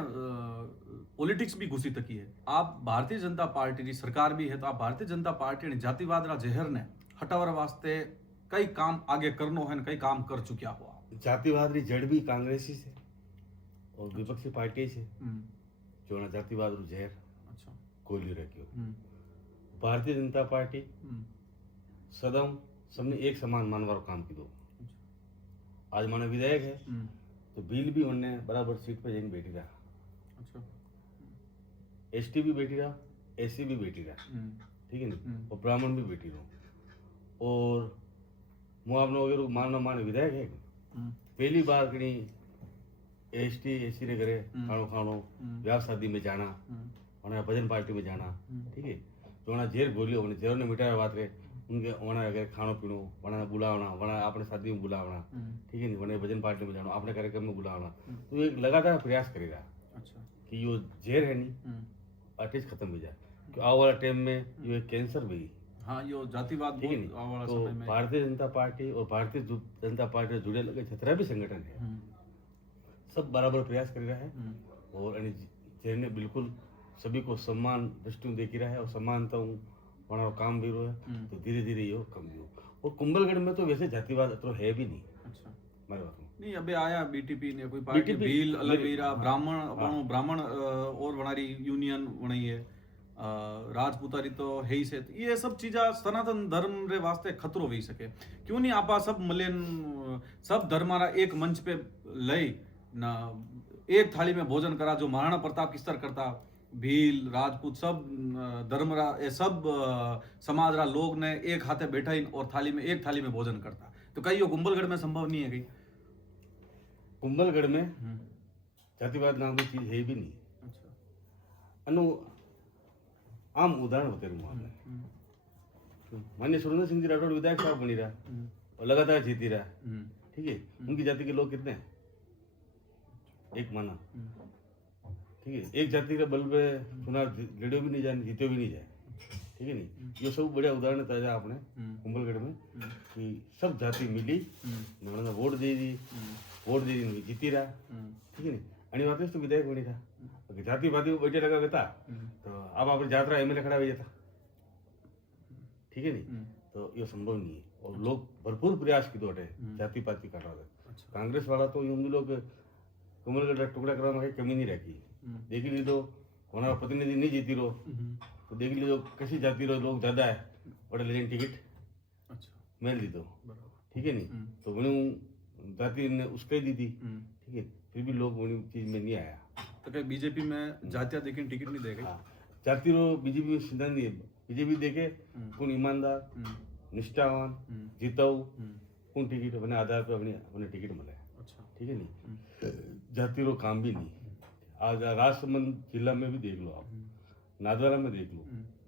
पॉलिटिक्स भी घुसी तकी है। आप भारतीय जनता पार्टी की सरकार भी है तो आप भारतीय जनता पार्टी ने जातिवाद रा जहर ने हटावर वास्ते कई काम आगे करनो है, कई काम कर चुकिया हुआ। जातिवाद री जड़ भी कांग्रेसी से और विपक्षी पार्टी से जो ना जातिवाद रू जहर अच्छा कोली रखियो। भारतीय जनता पार्टी सदम सबने एक समान मानवार काम की दो। आज माने विधायक है तो बिल भी उन्होंने बराबर सीट पर जाके बैठी रहा, अच्छा एसटी भी बैठी रहा, एससी भी बैठी रहा, ठीक है ना, और ब्राह्मण भी बैठी रहा। और मुँह आपने वगैरह मानना माने विधायक है पहली बार कहीं एसटी एससी ने करे खानो ब्याह शादी में जाना वरना भजन पार्टी में जाना, ठीक है, जो वरना जेर गोलियों वरना जेरों ने मिटाया बात रहे उनके वरना अगर खानो पीनो वरना बुलावना वरना अपने शादी में बुलावना, ठीक है नहीं, वरना भजन पार्टी में जाना अपने कार्यक्रम में बुलावना, तो एक लगातार प्रयास करेगा अच्छा कि यो जेर है नहीं अटैच खत्म हो जाए कि आने वाला टाइम में यो एक कैंसर भी हाँ यो जातिवाद ठीक है नहीं। तो भारतीय जनता पार्टी और भारतीय जनता पार्टी से जुड़े लगे जितना भी संगठन है सब बराबर प्रयास कर रहा है और जेने बिल्कुल सभी को सम्मान दृष्टि देख रहा है और समानता वहाँ काम भी रो है तो धीरे धीरे यो कम भी हो। और कुंभलगढ़ में तो वैसे जातिवाद तो है भी नहीं, अच्छा मेरे बात नहीं अबे आया बीटीपी ने कोई पार्टी भील अलग वीरा ब्राह्मण ब्राह्मण और बनारी यूनियन बनाई है राजपूतारी तो है ही से, ये सब चीजा सनातन धर्म रे वास्ते खतरो हो सके क्यों नहीं आपा सब मलेन सब धर्मारा एक मंच पे लई ना एक थाली में भोजन करा जो महाराणा प्रताप किस तरह करता भील राजपूत सब धर्मरा ये सब समाज रा लोग ने एक हाथे बैठा ही और थाली में एक थाली में भोजन करता। तो कहीं यो कुंभलगढ़ में संभव नहीं है कहीं? कुंभलगढ़ में जातिवाद नाम की चीज है भी नहीं। अच्छा। अनु आम उदाहरण बता रहा हूँ आपने। माननीय सुरेंद्र सिंह जी राठौड़ विधायक साहब बनी रहा और लगातार जीती रहा, ठीक है। उनकी जाति के लोग कितने हैं? एक माना, ठीक है। एक जाति के बल पे चुनाव लड़े भी नहीं जाए, जीते भी नहीं जाए, ठीक है नहीं। ये सब बढ़िया उदाहरण ताजा आपने कुंभलगढ़ में कि सब जाति मिली, उन्होंने वोट दे दी, जीती रहा, ठीक है नहीं। आणि वाते तो विधायक बनी था, जाति वादी बैठे लगा बेटा तो अब आप यात्रा एमएलए खड़ा हो जाता, ठीक है नहीं। तो ये संभव नहीं है और लोग भरपूर प्रयास की दौड़ है जाति पाति का रहा है। कांग्रेस वाला तो यूं भी लोग कुंभलगढ़ टुकड़ा करने में कमी नहीं रखी। देख ली तो हमारा प्रतिनिधि नहीं जीती रो तो देख ली तो कैसी जाती रो लोग ज्यादा है और लेकिन टिकट मेल दी तो, ठीक है नहीं। तो मैंने जाति ने उसका ही दी थी, ठीक है। फिर भी लोग उन चीज में नहीं आया। तो क्या बीजेपी में जातियां देखें टिकट नहीं देगा? जाति रो बीजेपी में सिद्धांत नहीं है। बीजेपी देखे कौन ईमानदार निष्ठावान जीताऊ कौन टिकट अपने आधार पर अपने टिकट मिले, ठीक है नहीं। जाति रो काम भी नहीं। आज राजसमंद जिला में भी देख लो आप, नादवारा में देख लो,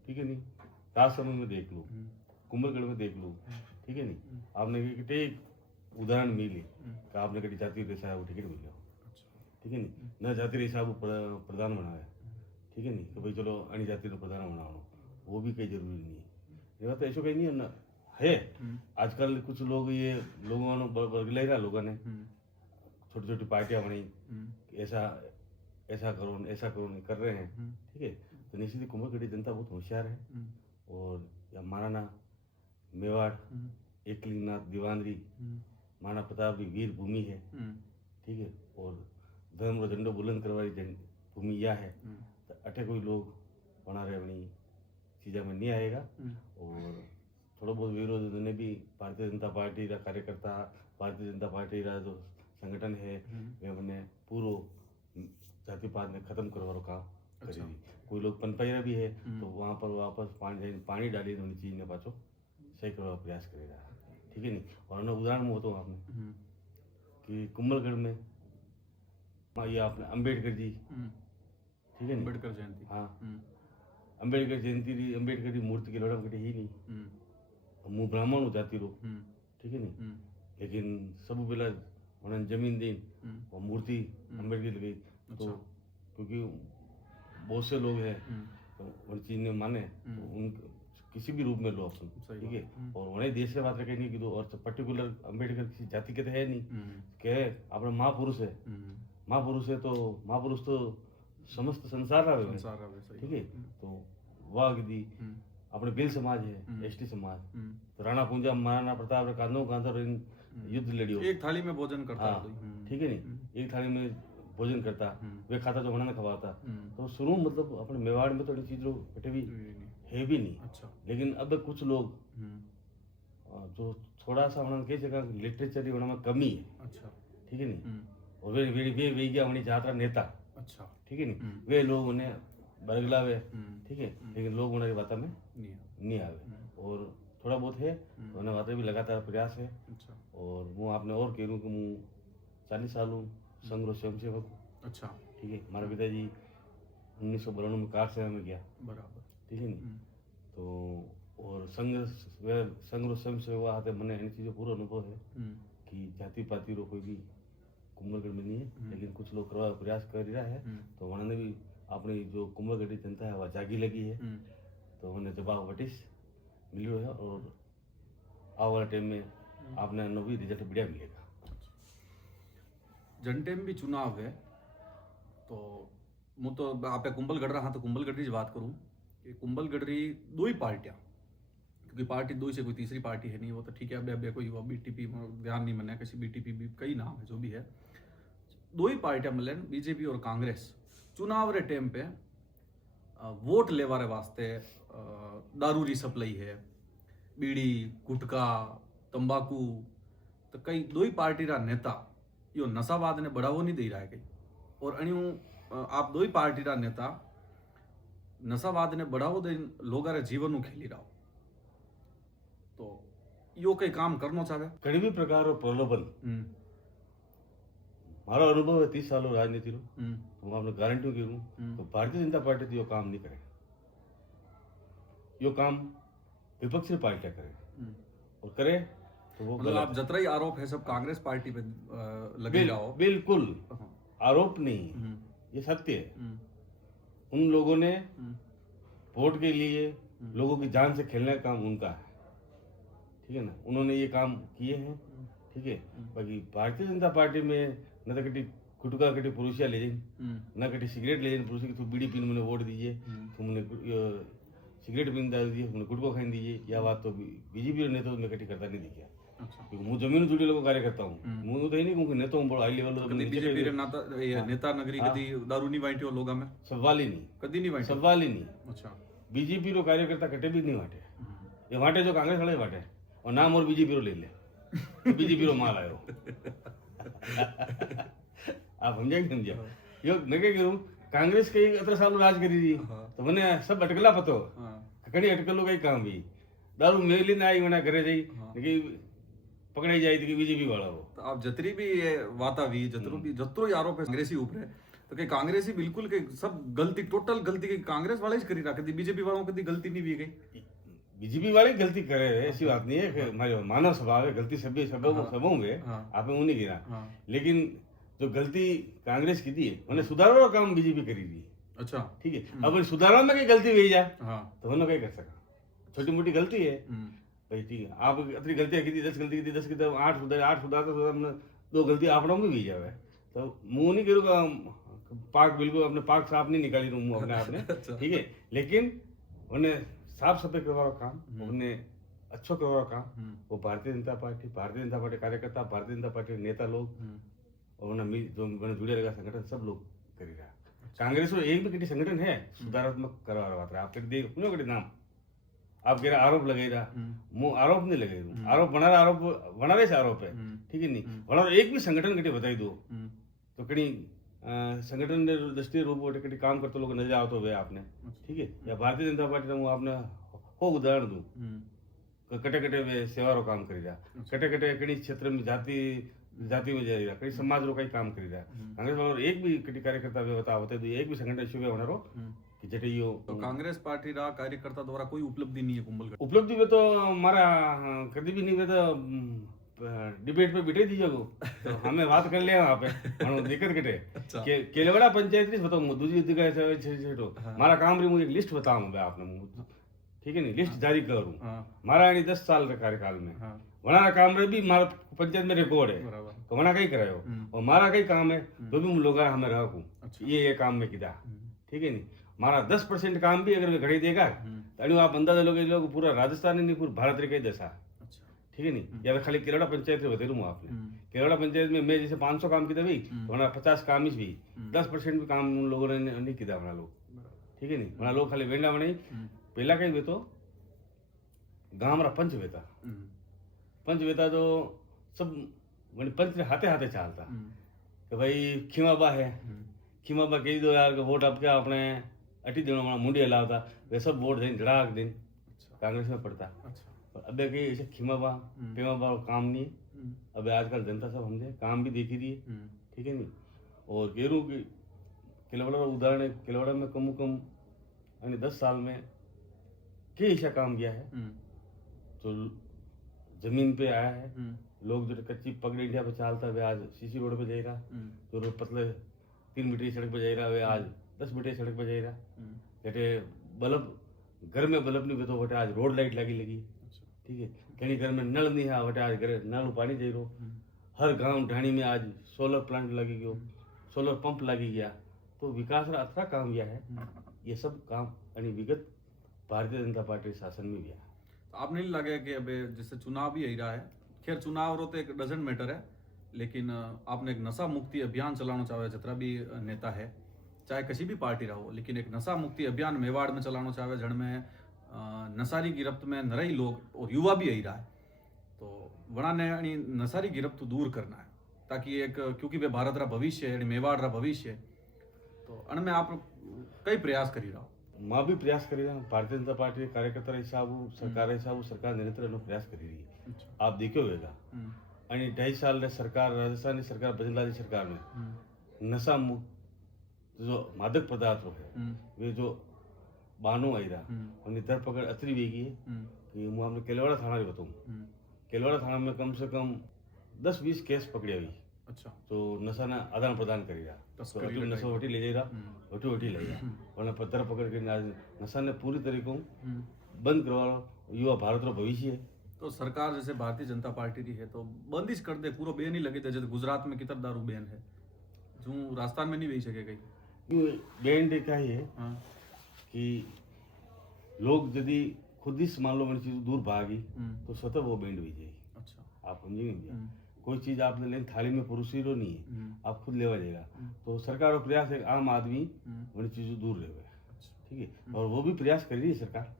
ठीक है नहीं, राजसमंद में देख लो, कुंभलगढ़ में देख लो, ठीक है नहीं। आपने एक उदाहरण मिली कि आपने कभी जाति रेसा है वो टिकट मिल जाओ, ठीक है नहीं। न जाति रेसा वो प्रधान बना है, ठीक है नहीं। तो भाई चलो अन्य जाति को प्रधान बनाओ, वो भी कहीं जरूरी नहीं है। ये तो ऐसा कहीं नहीं है ना है। आजकल कुछ लोग ये लोगों ने बदले रहा, लोगों ने छोटी छोटी पार्टियां बनाई, ऐसा करो नहीं कर रहे हैं, ठीक है। तो निश्चित ही कुंभलगढ़ जनता बहुत होशियार है और या महाराणा मेवाड़ एकलिंगनाथ दीवानरी महाराणा प्रताप की वीर भूमि है, ठीक है। और धर्म और झंडो बुलंद करवाई भूमि यह है। तो अटे कोई लोग बना रहे अपनी चीज़ों में नहीं आएगा। और थोड़ा बहुत विरोध ने भी भारतीय जनता पार्टी का कार्यकर्ता, भारतीय जनता पार्टी का जो संगठन है वे अपने पूरा जातिपात ने खत्म करवा काम करेगी। कोई लोग पनपैरा भी है तो वहाँ पर वापस पानी डाली उन चीज ने पाछो सही करवा प्रयास करेगा, ठीक है नहीं। और उदाहरण में बताऊँ आपने कि कुंभलगढ़ में ये आपने अम्बेडकर जी, ठीक है, अम्बेडकर जयंती, हाँ अम्बेडकर जयंती अम्बेडकर की मूर्ति की लड़ा कटे ही नहीं, मुँह ब्राह्मण हो जाती रो, ठीक है नहीं। लेकिन सब बेला उन्होंने जमीन दी और मूर्ति अम्बेडकर लगी। तो क्योंकि बहुत से लोग हैं तो उन चीज ने माने तो उन किसी भी रूप में लो अपन, ठीक है। और उन्हें देश के बात रखे नहीं कि दो और पर्टिकुलर अम्बेडकर किसी जाति के तो है नहीं, के अपना महापुरुष है, महापुरुष है तो महापुरुष तो समस्त संसार रहा है, ठीक है। तो वाह दी अपने बिल समाज है, एसटी समाज, तो राणा पूंजा महाराणा प्रताप कांधों कांधर युद्ध लड़ी, एक थाली में भोजन करता, ठीक है नहीं, एक थाली में भोजन करता, वे खाता तो होना खवाता। तो शुरू मतलब अपने मेवाड़ में थोड़ी चीज बटे भी है भी नहीं। अच्छा। लेकिन अब कुछ लोग जो थोड़ा सा उन्होंने कह सका लिटरेचर में कमी है, अच्छा, ठीक है नहीं। और वे गया अपनी यात्रा नेता, अच्छा, ठीक है नहीं। वे लोग उन्हें बरगलावे, ठीक है, लेकिन लोग उन्हें बात में नहीं आवे। और थोड़ा बहुत है उन्हें बातें भी लगातार प्रयास है। अच्छा। और वो आपने और कह रूँ कि मैं 40 साल हूँ संघ स्वयंसेवक, अच्छा, ठीक है। हमारे पिताजी 1992 में कार सेवा में गया, बराबर, ठीक है नहीं। तो और संघ स्वयं सेवा आते मैंने इन चीज़ों पूरा अनुभव है कि जाति पाति रो कोई भी कुंभलगढ़ में नहीं है। लेकिन कुछ लोग प्रयास कर रहा है तो उन्होंने भी अपनी जो कुंभलगढ़ी जनता है वह जागी लगी है, तो उन्हें जवाब वटिस मिलो है। और आने वाले टाइम में आपने भी रिजल्ट बढ़िया मिलेगा। जन भी चुनाव है तो मैं तो आप कुंभलगढ़ रहा तो कुंभलगढ़ की बात करूँ कि कुंभलगढ़ दो ही पार्टियाँ, क्योंकि पार्टी दो ही से कोई तीसरी पार्टी है नहीं, वो तो ठीक है। अब कोई हुआ बीटीपी ध्यान नहीं मना किसी बीटीपी भी कई नाम है जो भी है, दो ही पार्टियां मिले बीजेपी और कांग्रेस। चुनाव रे टाइम पे वोट लेवारे वास्ते दारू री सप्लाई है, बीड़ी गुटखा तंबाकू, तो कई दो ही पार्टी रा नेता यो नशावाद ने बढ़ावो नहीं दे रहा है कहीं। और अणियों आप दो ही पार्टी रा नेता नशावाद ने बढ़ावो दे लोग जीवन खेली रहो तो यो कई काम करना चाहे कहीं भी प्रकार प्रलोभन मारो अनुभव है 30 सालों राजनीति रो तो मैं आपने गारंटी करूँ तो भारतीय जनता पार्टी तो यो काम नहीं करे यो काम विपक्षी पार्टियां करे और करे तो वो मतलब आप जतरा ही आरोप है सब कांग्रेस पार्टी पे लगे रहो बिल्कुल आरोप नहीं ये सत्य है उन लोगों ने वोट के लिए लोगों की जान से खेलने का काम उनका है ठीक है ना उन्होंने ये काम किए हैं ठीक है बाकी भारतीय जनता पार्टी में न तो कटी गुटखा कटी पुरुषिया ले जाए न कटी सिगरेट ले जाए पुरुष की तो बीड़ी पीने मैंने वोट दीजिए तो मैंने सिगरेट पीने डाल दीजिए मैंने गुटखा खाने दीजिए या बात तो बीजेपी नेता तो मैं कटी करता नहीं दिखा क्योंकि मैं जमीन जुड़ी लोगों कार्य करता हूँ मुझे तो ही नहीं क्योंकि नेता हूँ बड़ा हाई लेवल बीजेपी नेता नगरी कदी दारू नहीं बांटी लोग में सवाल ही नहीं कदी नहीं बांटी सवाल ही नहीं अच्छा बीजेपी रो कार्यकर्ता कटे भी नहीं बांटे ये बांटे जो कांग्रेस वाले बांटे और नाम और बीजेपी रो ले ले बीजेपी रो माल आयो आप समझे समझे यो नगे करूं कांग्रेस कई अतर साल राज करी थी तो मैंने सब अटकला पतो कड़ी अटकलो कई काम भी दारू मेली ना आई वना करे जाई लेकिन पकड़ाई जाई थी कि बीजेपी वाला हो तो आप जतरी भी ये वाता भी जतरो ही आरोप है कांग्रेसी ऊपर तो के कांग्रेसी बिल्कुल के सब गलती टोटल गलती के कांग्रेस वाले ही करी रखी थी बीजेपी वालों की गलती नहीं भी गई बीजेपी वाले गलती करे ऐसी बात नहीं है कि हमारे मानव स्वभाव है गलती सभी सबों में आप में उन्हीं गिरा लेकिन जो गलती कांग्रेस की थी उन्हें सुधारने का काम बीजेपी करी थी अच्छा ठीक है अब सुधारने में कहीं गलती हुई जाए तो उन्होंने क्या कर सका छोटी मोटी गलती है भाई ठीक है आप इतनी गलतियां की थी 10 गलती की थी 10 की तरफ 8 सुधारते हमने 2 गलती आपड़ों में भी जावे तो मुंह नहीं करूँगा पाक बिल्कुल अपने पाक साफ नहीं निकाली रूँ अपने आपने ठीक है लेकिन उन्हें साफ सफाई करवा काम उन्हें अच्छो करवा काम वो भारतीय जनता पार्टी कार्यकर्ता भारतीय जनता पार्टी नेता लोग और उन्हें जो जुड़े रहेगा संगठन सब लोग करी रहा कांग्रेस में एक भी किसी संगठन है सुधारात्मक करवा रहा था आप देख नाम आप कह रहे आरोप लगे रहा आरोप नहीं लगे आरोप बना रहे से आरोप है ठीक है नहीं बना एक भी संगठन कटी बताई दो तो कहीं संगठन दृष्टि रूप कटी काम करते लोग नजर आओ तो वे आपने ठीक है या भारतीय जनता पार्टी का आपने हो उदाहरण दूं कटे कटे वे सेवा रो काम करी रहा कटे कटे कड़ी क्षेत्र में जाति में जाएगा कहीं समाज रो कई काम करी रहा कांग्रेस वालों एक भी कटी कार्यकर्ता वे बताते तो एक भी संगठन शुभ होना रो कि जटे यो तो कांग्रेस पार्टी रा कार्यकर्ता द्वारा कोई उपलब्धि नहीं है कुंभलगढ़ उपलब्धि में तो हमारा कभी भी नहीं हुआ तो डिबेट पे बिठे दीजिए तो हमें बात कर लिया वहाँ पे दिक्कत कटे के केलवड़ा पंचायत नहीं बताऊँ दूसरी तो हमारा काम रही मुझे एक लिस्ट बताऊँ आपने ठीक है नहीं लिस्ट जारी करूँ हमारा यानी 10 साल का कार्यकाल में वनारा काम रहे भी हमारा पंचायत में रिकॉर्ड है तो वना कहीं करायो और हमारा कई काम है तो भी लोग हमें रखूँ ये काम में किया ठीक है नहीं हमारा 10% काम भी अगर घड़ी देगा तो आप अंदाजा लोग पूरा राजस्थान नहीं पूरा भारत रे कई दशा ठीक है नहीं या तो खाली केरला पंचायत से बता दूँ आपने केरला पंचायत में मैं जैसे 500 काम किया भी तो हमारा 50 काम भी 10% भी काम उन लोगों ने नहीं किया हमारा लोग ठीक है नहीं हमारा लोग खाली वेंडा बनाई पहला कहीं तो गाँव हमारा पंच वेता तो सब पंच हाथे हाथे चालता कि भाई खीमाबा है खीमाबा कही दो यार वोट अब क्या अपने अटी दिन हमारा मुंडी हलावता वे सब वोट दिन धड़ाक दिन कांग्रेस में पड़ता और अब कहीं ऐसे खीमाबा पेमाबा काम नहीं अब आजकल जनता सब समझे काम भी देखी रही है ठीक है नहीं और गेरू की केलवड़ा उदाहरण है केलवड़ा में कम यानी 10 साल में क्या ऐसा काम किया है तो जमीन पे आया है लोग जो कच्ची पगड़ी इंडिया पे चालता है आज सीसी रोड पे जा रहा जो पतले 3 मीटर सड़क पे जा रहा है आज 10 मीटर सड़क पे जा रहा जटे बल्ब घर में बल्ब नहीं तो वटे आज रोड लाइट लगी ठीक है कहीं घर में नल नहीं है वटे आज घर नल पानी जा रहा हर गांव ढाणी में आज सोलर प्लांट लगी गयो सोलर पंप लगी गया तो विकास रा अच्छा काम किया है ये सब काम यानी विगत भारतीय जनता पार्टी शासन में भी है आपने नहीं लगे कि अब जैसे चुनाव भी यही रहा है खैर चुनाव रो तो एक डजेंट मैटर है लेकिन आपने एक नशा मुक्ति अभियान चलाना चाहे जितना भी नेता है चाहे किसी भी पार्टी रहो लेकिन एक नशा मुक्ति अभियान मेवाड़ में चलाना चाहे जड़ में नशारी गिरफ्त में नरई लोग और युवा भी यही रहा है तो वड़ा ने नशारी गिरफ्त दूर करना है ताकि एक क्योंकि वे भारत रा भविष्य है मेवाड़ रा भविष्य है तो अन में आप कई प्रयास करी रहो माँ भी प्रयास करेगा। भारतीय जनता पार्टी कार्यकर्ता हिसाब सरकार हिसाब सरकार निरंतर एनो प्रयास करी रही है। आप देखो होगा आणि 2.5 साल ने सरकार राजस्थान की सरकार बदलाली सरकार में नशा मुक्त जो मादक पदार्थ है वे जो बानो आई रहा उनकी धरपकड़ अतरी वेगी है कि मैं आपने केलवाड़ा थाना भी बताऊँ। केलवाड़ा थाना में कम से कम 10-20 केस पकड़े हुई। अच्छा। तो नशा ना आदान प्रदान करी रहा तो अटू नशा वटी ले जा रहा वटी ले जा और पत्थर पकड़ के नशा ने पूरी तरीकों बंद करवा युवा भारत रो भविष्य है। तो सरकार जैसे भारतीय जनता पार्टी रही है तो बंदिश कर दे पूरा बैन ही लगे थे। जैसे गुजरात में कितना दारू बैन है जो राजस्थान में नहीं बेच सके कहीं बैन देखा ही है कि लोग यदि खुद ही मान लो चीज दूर भागी तो स्वतः वो बैंड भी जाएगी। अच्छा। आप समझेंगे कोई चीज आपने लेकिन थाली में परोसीरो नहीं है आप खुद लेवा जाएगा तो सरकार का प्रयास है आम आदमी उन चीजों दूर रहे। ठीक है और वो भी प्रयास कर रही है सरकार।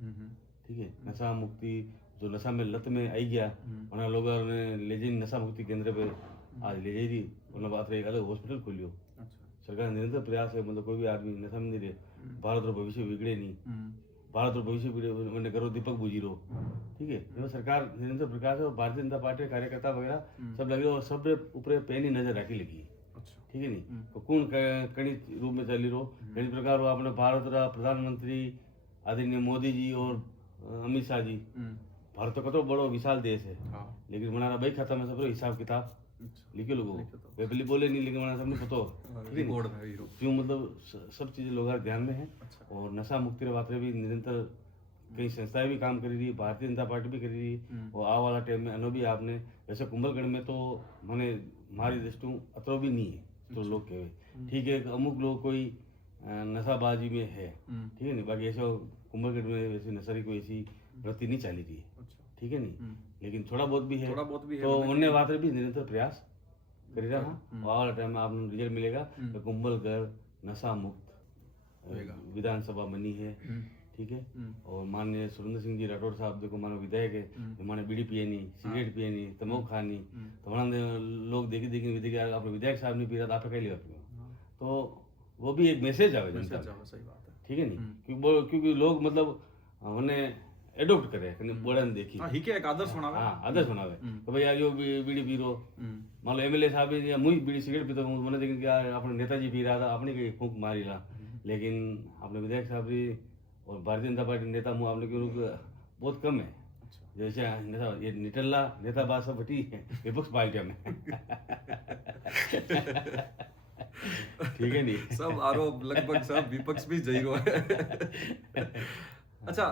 ठीक है नशा मुक्ति जो नशा में लत में आई गया उन्हें लोगों ने ले जाए नशा मुक्ति केंद्र पे आज ले जाई रही उन्हें बात रही अलग हॉस्पिटल खोलियो। सरकार निरंतर प्रयास है मतलब कोई भी आदमी नशा में नहीं रहे भारत और भविष्य बिगड़े नहीं भारत और भविष्य बिगड़े करो दीपक बुजीरो। ठीक है जो सरकार निरंतर प्रकाश है और भारतीय जनता पार्टी कार्यकर्ता वगैरह सब लगे और सब ऊपर पैनी नजर रखी लगी है। ठीक है नहीं तो कौन कई रूप में चली रहो कई प्रकार वो अपने भारत रा प्रधानमंत्री आदरणीय मोदी जी और अमित शाह जी भारत तो कतो बड़ो विशाल देश है लेकिन मनारा भाई खाता में सब हिसाब किताब लिखे लोगों वे पहले बोले नहीं लेकिन मना सबने पतो क्यों मतलब सब चीजें लोग ध्यान में है। और नशा मुक्ति बात भी निरंतर कई संस्थाएं भी काम कर रही है भारतीय जनता पार्टी भी कर रही है और आ वाला टाइम में अनो भी आपने वैसे कुंभलगढ़ में तो मैंने हमारी दृष्टि अतरो भी नहीं है तो लोग कहे ठीक है अमुक लोग कोई नशाबाजी में है। ठीक है नहीं बाकी ऐसा कुंभलगढ़ में वैसे नशा की कोई ऐसी वृत्ति नहीं चली रही है। ठीक है नहीं लेकिन थोड़ा बहुत भी है तो उन्हें बात भी निरंतर प्रयास कर रहा वाला टाइम में आपको रिजल्ट मिलेगा तो कुंभलगढ़ नशा मुक्त विधानसभा बनी है। ठीक है और माननीय सुरेंद्र सिंह जी राठौड़ साहब देखो मानो विधायक है माने बीड़ी पिए नहीं सिगरेट पिए नहीं तम्बाकू खा नहीं तो वहाँ लोग देखे देखे अपने विधायक साहब ने पी रहा था आप कहीं लिया तो वो भी एक मैसेज आवे जनता में। सही बात है। ठीक है नहीं क्योंकि लोग मतलब उन्हें एडॉप्ट करे बोड़न देखी ही के एक आदर्श बनावे। हां आदर्श बनावे तो भाई यार यो बीड़ी पी रो मान लो एमएलए साहब या मुई बीड़ी सिगरेट पीता हूं मैंने लेकिन क्या अपने नेताजी पी रहा था अपने के फूंक मारी ला लेकिन अपने विधायक साहब भी और भारतीय जनता पार्टी नेता मुंह आपने क्यों बहुत कम है। जैसे नेता ये निटल्ला नेता बात सब बटी है विपक्ष पार्टी में ठीक है नहीं सब आरोप लगभग सब विपक्ष भी जईरो है। अच्छा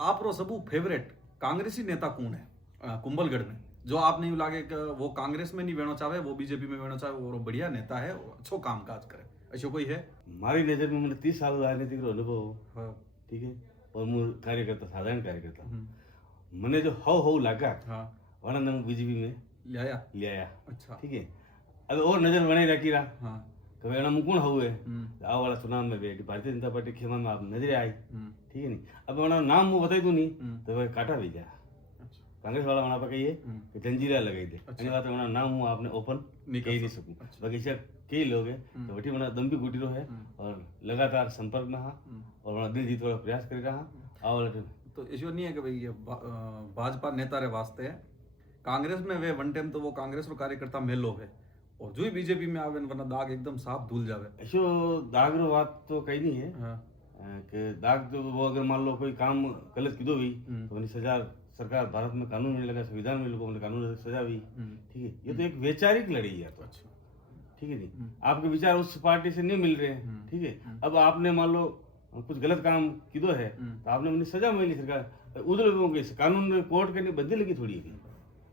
आप रो सबू फेवरेट कांग्रेसी नेता कौन है कुंभलगढ़ में जो आप नहीं लागे कि वो कांग्रेस में नहीं बेनो चाहे वो बीजेपी में बेनो चाहे वो बढ़िया नेता है अच्छो काम काज करे ऐसा कोई है? हमारी नजर में मैंने 30 साल राजनीतिक अनुभव। ठीक है और मैं कार्यकर्ता साधारण कार्यकर्ता मैंने जो हाउ लगा वरना बीजेपी में ले आया। अच्छा। ठीक है अब और नजर बनाई रखी रहा कभी एना मुकुण हुए आ वाला चुनाव में बैठी भारतीय जनता पार्टी खेमा में आप नजरे आई। ठीक है नहीं अब उन्होंने नाम वो बताई दू नहीं तो वह काटा भी जा कांग्रेस वाला वहां पर कहिए कि जंजीरा लगाई दे अन्य बात उन्होंने नाम हुआ आपने ओपन नहीं कह नहीं सकूं बाकी से कई लोग है तो बटी मना दम भी गुटी रो है और लगातार संपर्क में और वहां दिल जीत वाला प्रयास कर रहा आ वाला तो ऐसा नहीं है कि भाई ये भाजपा नेता रे वास्ते कांग्रेस में वे वन टाइम तो वो कांग्रेस रो कार्यकर्ता मेलो है और जो ही बीजेपी में आवे वरना दाग एकदम साफ धुल जावे ऐसो दाग रो बात तो कहीं नहीं है कि दाग तो वो अगर मान लो कोई काम गलत किदो भी तो उन्हें सजा सरकार भारत में कानून नहीं लगा संविधान में लोगों ने कानून सजा भी। ठीक है ये तो एक वैचारिक लड़ाई है। तो ठीक है नहीं आपके विचार उस पार्टी से नहीं मिल रहे हैं। ठीक है अब आपने मान लो कुछ गलत काम किदो है तो आपने उन्हें सजा मिली सरकार उधर लोगों के कानून कोर्ट करने बदली लगी थोड़ी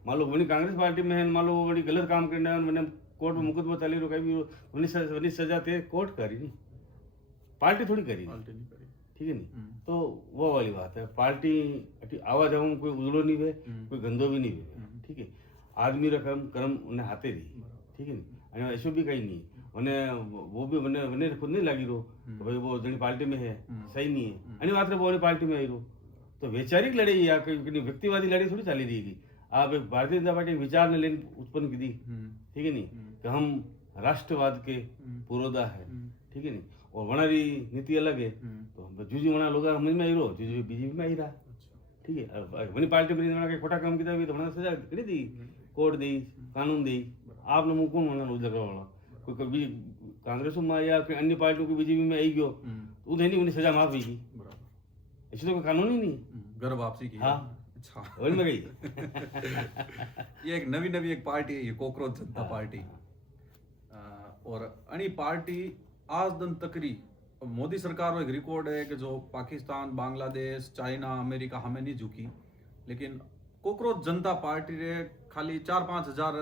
मान लो वही कांग्रेस पार्टी में है मान लो वो बड़ी गलत काम करना है मैंने कोर्ट में मुकदमा चली रो कभी उन्हें सजा थे कोर्ट करी नहीं पार्टी थोड़ी करी ठीक है नहीं तो वो वाली बात है पार्टी आवाज आऊँ कोई उजड़ो नहीं वे कोई गंदो भी नहीं वे। ठीक है आदमी रा कर्म उन्हें हाथे दी। ठीक है नहीं ऐसा भी कहीं नहीं उन्हें वो भी उन्हें खुद नहीं लगी रो तो भाई वो जनी पार्टी में है सही नहीं है अन्य बात वो पार्टी में आई रो तो वैचारिक लड़ाई या व्यक्तिवादी लड़ाई थोड़ी चली रही थी। आप एक भारतीय जनता पार्टी विचार ने लेन उत्पन्न की दी। ठीक है नहीं कि हम राष्ट्रवाद के पुरोधा है। ठीक है नहीं और वनारी नीति अलग है तो जूजी वना लोग समझ में आई रो जूजी बीजेपी में आई रहा ठीक है वनी पार्टी में वना के खोटा काम किया भी तो वना सजा करी दी कोर्ट दी कानून दी आपने मुंह कौन वना रोज लगा वाला कोई कभी कांग्रेस में या फिर अन्य पार्टियों को बीजेपी में आई गयो तो उन्हें नहीं उन्हें सजा माफ हुई ऐसे तो कोई कानून ही नहीं घर वापसी की हाँ अच्छा वही में गई ये एक नवी एक पार्टी है ये कोकरोच जनता पार्टी और अणी पार्टी आज दिन तकरी मोदी सरकार एक रिकॉर्ड है कि जो पाकिस्तान बांग्लादेश चाइना अमेरिका हमें नहीं झुकी लेकिन कोकरोच जनता पार्टी रे खाली 4-5 हजार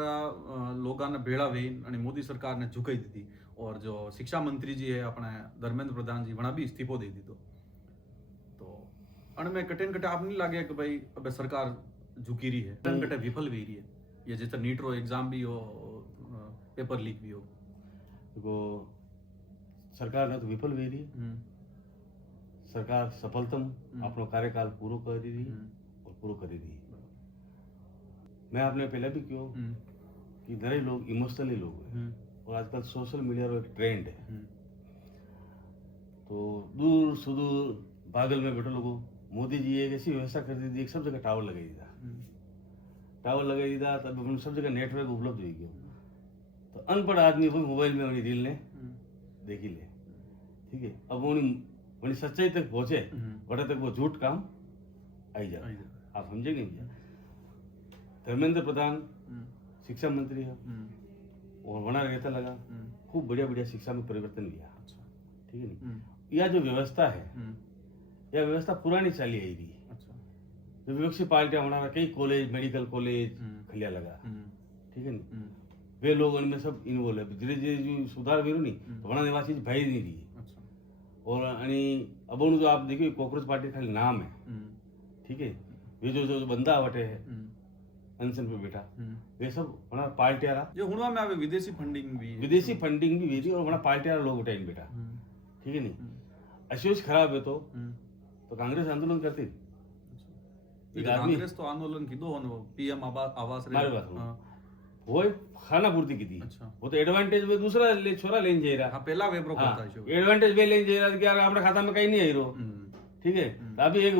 लोगों ने भेड़ा हुई और मोदी सरकार ने झुकाई दी थी और जो शिक्षा मंत्री जी है अपने धर्मेंद्र प्रधान जी वना भी इस्तीफो दे दी तो अणमें कटेन कटे आप नहीं लगे कि भाई अब सरकार झुकी रही है कटेन कटे विफल भी रही है ये जैसे नीट रो एग्जाम भी हो पेपर लीक भी हो देखो सरकार ने तो विफल हुई रही सरकार सफलतम अपनो कार्यकाल पूरो कर रही और पूरो कर रही मैं आपने पहले भी क्यों कि नरे लोग इमोशनली लोग हैं और आजकल सोशल मीडिया रो एक ट्रेंड है तो दूर सुदूर बादल में बैठे लोगों मोदी जी एक ऐसी व्यवस्था कर दी थी एक सब जगह टावर लगाई था तब सब जगह नेटवर्क उपलब्ध हुई गया तो अनपढ़ आदमी भी मोबाइल में अपनी रील ने देखी ले ठीक है अब उन्हें सच्चाई तक पहुंचे बड़ा तक वो झूठ काम आई जाए आप समझे नहीं भैया धर्मेंद्र प्रधान शिक्षा मंत्री है और वना रहता लगा खूब बढ़िया बढ़िया शिक्षा में परिवर्तन किया ठीक है नहीं यह जो व्यवस्था है यह व्यवस्था पुरानी चली आई रही है जो विपक्षी पार्टियां बना कई कॉलेज मेडिकल कॉलेज खलिया लगा ठीक है नहीं वे लोग उनमें सब इन्वॉल्व है धीरे धीरे जो सुधार भी नहीं तो वना निवासी भाई नहीं रही और अब जो आप देखिए कॉकरोच पार्टी खाली नाम है ठीक है ये जो बंदा बटे है अनशन पे बैठा वे सब वना पार्टियां जो हुआ में आवे विदेशी फंडिंग भी हुई थी और वना पार्टियां लोग उठाइन बैठा ठीक है नहीं अशोच खराब है तो कांग्रेस आंदोलन करती कांग्रेस तो आंदोलन की दो पीएम आवास वो खाना पूर्ति की थी अच्छा वो तो एडवांटेज में दूसरा छोरा लेन जा रहा हाँ पहला वेप्रो करता है एडवांटेज वे लेन जा रहा कि यार अपने खाता में कहीं नहीं आई रो ठीक है अभी एक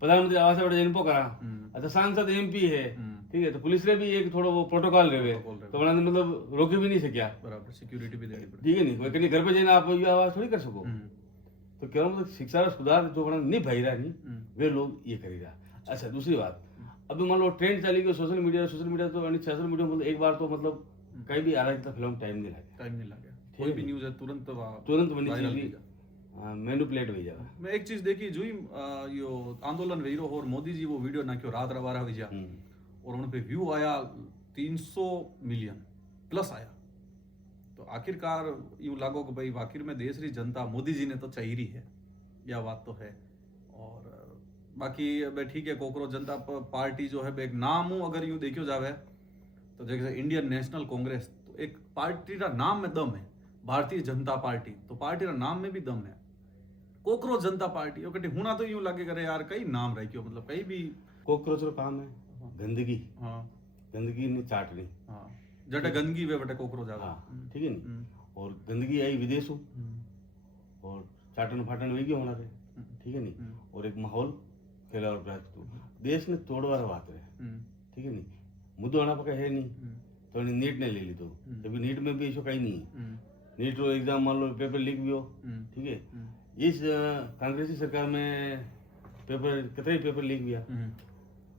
प्रधानमंत्री आवास जिनको करा अच्छा सांसद एमपी है ठीक है तो पुलिस ने भी एक थोड़ा वो प्रोटोकॉल रहे तो बना मतलब रोके भी नहीं सकिया बराबर सिक्योरिटी भी देनी ठीक है नहीं कहीं घर पे जाना आप ये आवाज थोड़ी कर सको तो क्या मतलब शिक्षा सुधार जो बना नहीं भाई रहा नहीं वे लोग ये करेगा अच्छा दूसरी बात अभी मान लो ट्रेंड चली गई सोशल मीडिया तो सोशल मीडिया मतलब एक बार तो मतलब कहीं भी आ रहा है फिल्म टाइम नहीं लगा कोई भी न्यूज़ है तुरंत बनी चीज मैनिपुलेट हो जाएगा मैं एक चीज देखी जुई यो आंदोलन वेरो और मोदी जी वो वीडियो नाख्यो रात रवारा विजा और उन पे व्यू आया 300 मिलियन प्लस आया तो आखिरकार यूं लागो कि भाई आखिर में देश री जनता मोदी जी ने तो चाहिए रही है यह बात तो है और बाकी ठीक है कोकरोच जनता पार्टी जो है एक नाम हूँ अगर यूं देखियो जावे तो जैसे इंडियन नेशनल कांग्रेस तो एक पार्टी का नाम में दम है भारतीय जनता पार्टी तो पार्टी का नाम में भी दम है कोकरोच जनता पार्टी कटी हुना तो यूं लगे करे यार कई नाम रखियो मतलब कहीं भी कोकरोच का काम है गंदगी गंदगी ने चाटनी जटे गंदगी वे बटे कोकरोच आ ठीक है नहीं और गंदगी आई विदेशों और चाटन फाटन वे होना थे ठीक है नहीं और एक माहौल फैला और देश ने तोड़वा बात रहे ठीक है नहीं मुद्दो आना पका है नहीं तो नीट ने ले ली तो जबकि नीट में भी ऐसा कहीं नहीं है नीट रो एग्जाम मान लो पेपर लीक भी हो ठीक है इस कांग्रेसी सरकार में पेपर कितने पेपर लीक भी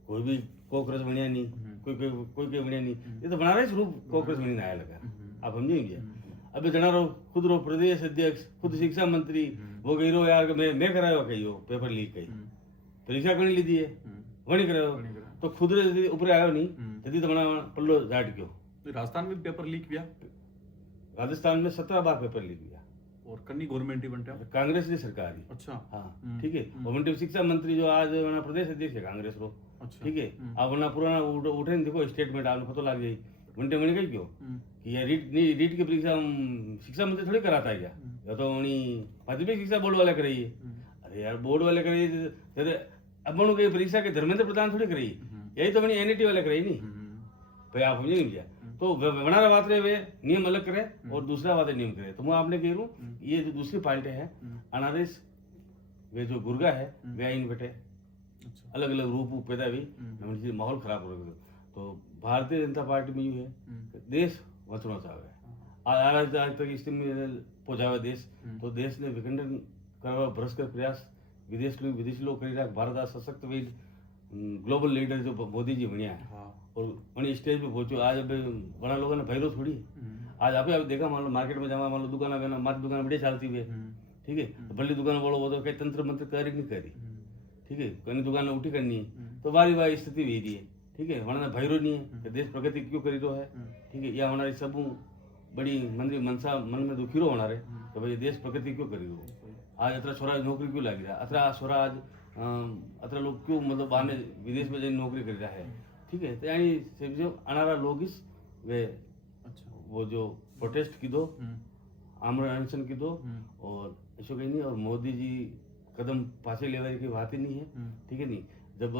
कोई भी कॉकरोच बनिया नहीं कोई बनिया नहीं ये तो बना रहे स्वरूप कॉकरोच बनी आया लगा आप समझे भैया अभी जना रो खुद रो प्रदेश अध्यक्ष खुद शिक्षा मंत्री वो कही रो यार मैं करायो कही हो पेपर लीक कही परीक्षा करनी ली थी वही करायो तो खुद ऊपर आयो नहीं यदि तो बना पल्लो जाट क्यों राजस्थान में पेपर लीक हुआ राजस्थान में 17 बार पेपर लीक हुआ और कन्नी गवर्नमेंट ही बनता कांग्रेस की सरकार ही अच्छा हाँ ठीक है गवर्नमेंट शिक्षा मंत्री जो आज प्रदेश अध्यक्ष है कांग्रेस रो ठीक है आप वरना पुराना उठे देखो स्टेटमेंट आपने पता लग गई घंटे मैंने कही क्यों कि यार रीट की परीक्षा शिक्षा मंत्री थोड़ी कराता है क्या या तो माध्यमिक शिक्षा बोर्ड वाले कराई अरे यार बोर्ड वाले कराई अब कहीं परीक्षा के धर्मेंद्र प्रधान थोड़ी कराई यही तो एनईटी वाले कराई नहीं भाई आप समझे नहीं क्या तो वनारा बात रहे वे नियम अलग करे और दूसरा बात नियम करे। तो मैं आपने कह रू ये जो दूसरी पार्टी है अनारिस वे जो गुर्गा है वे आइन बेटे अलग अलग रूप पैदा हुई माहौल खराब हो रहा। तो भारतीय जनता पार्टी में यूँ है देश बचना चाहे आज तक स्थिति में पहुंचावे देश। तो देश ने विखंडन करवा भ्रष्ट प्रयास विदेशी लोग कर रहा। भारत आज सशक्त वे ग्लोबल लीडर जो मोदी जी बनिया है और उन्हें स्टेज पे पहुंचो। आज अब बड़ा लोगों ने भैरो थोड़ी आज आप देखा मान लो मार्केट में जमा मान लो दुकान बना मार्केट दुकान बड़ी चलती है ठीक है। तो बड़ी दुकान बोलो वो तो कई तंत्र मंत्र कर नहीं करी ठीक है। कहीं दुकान उठी करनी है तो बारी बारी स्थिति भी रही है ठीक है। हमारा भैरो नहीं है कि देश प्रगति क्यों करी तो है ठीक है। या हमारी सब बड़ी मंदिर मनसा मन में दुखी रो होना रहे तो भाई देश प्रगति क्यों करी हो। आज अतरा छोरा नौकरी क्यों लग रहा है अतरा छोरा आज अतरा लोग क्यों मतलब बाहर विदेश में जाकर नौकरी कर रहा है ठीक है। तो यानी जो अनारा लोग इस वे वो जो प्रोटेस्ट की दो आमरण अनशन की दो और ऐसा कहीं नहीं। और मोदी जी कदम पाछे लेने की बात ही नहीं है ठीक है। नहीं जब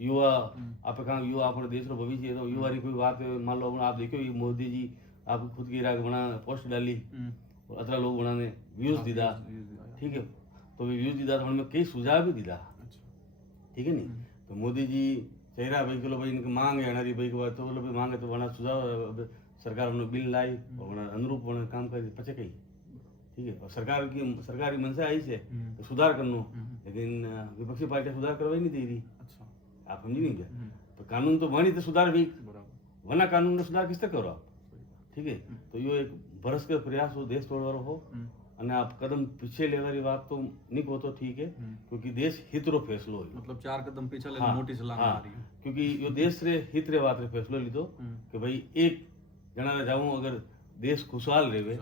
युवा आप कहा युवा अपने देश का भविष्य है तो युवा की कोई बात मान लो आप देखो ये मोदी जी आप खुद की राग बना पोस्ट डाली और अतरा लोग बनाने व्यूज दीदा ठीक है। तो व्यूज दीदा तो उनमें कई सुझाव भी दीदा ठीक है। नहीं तो मोदी जी चेहरा भाई चलो भाई इनकी मांग है हमारी भाई को तो बोलो भाई मांगे तो बना सुझाव सरकार उन्होंने बिल लाई और बना अनुरूप बना काम कर पचे कही ठीक है। और सरकारी मनसा आई से तो सुधार करनो लेकिन विपक्षी पार्टी सुधार करवा ही नहीं दे रही। आप समझी नहीं क्या। तो कानून तो बनी तो सुधार भी वरना कानून में सुधार किस तक करो आप ठीक है। तो यो एक बरस का प्रयास हो देश तोड़वारो हो અને आप कदम पीछे लेवारी बात तो नहीं को तो ठीक है क्योंकि देश हित रो फैसलो है मतलब 4 कदम पीछे लेने मोटी छलांग मारी है क्योंकि यो देश रे हित रे बात रे फैसलो लीधो कि भाई एक जना जाऊं अगर देश खुशहाल रहे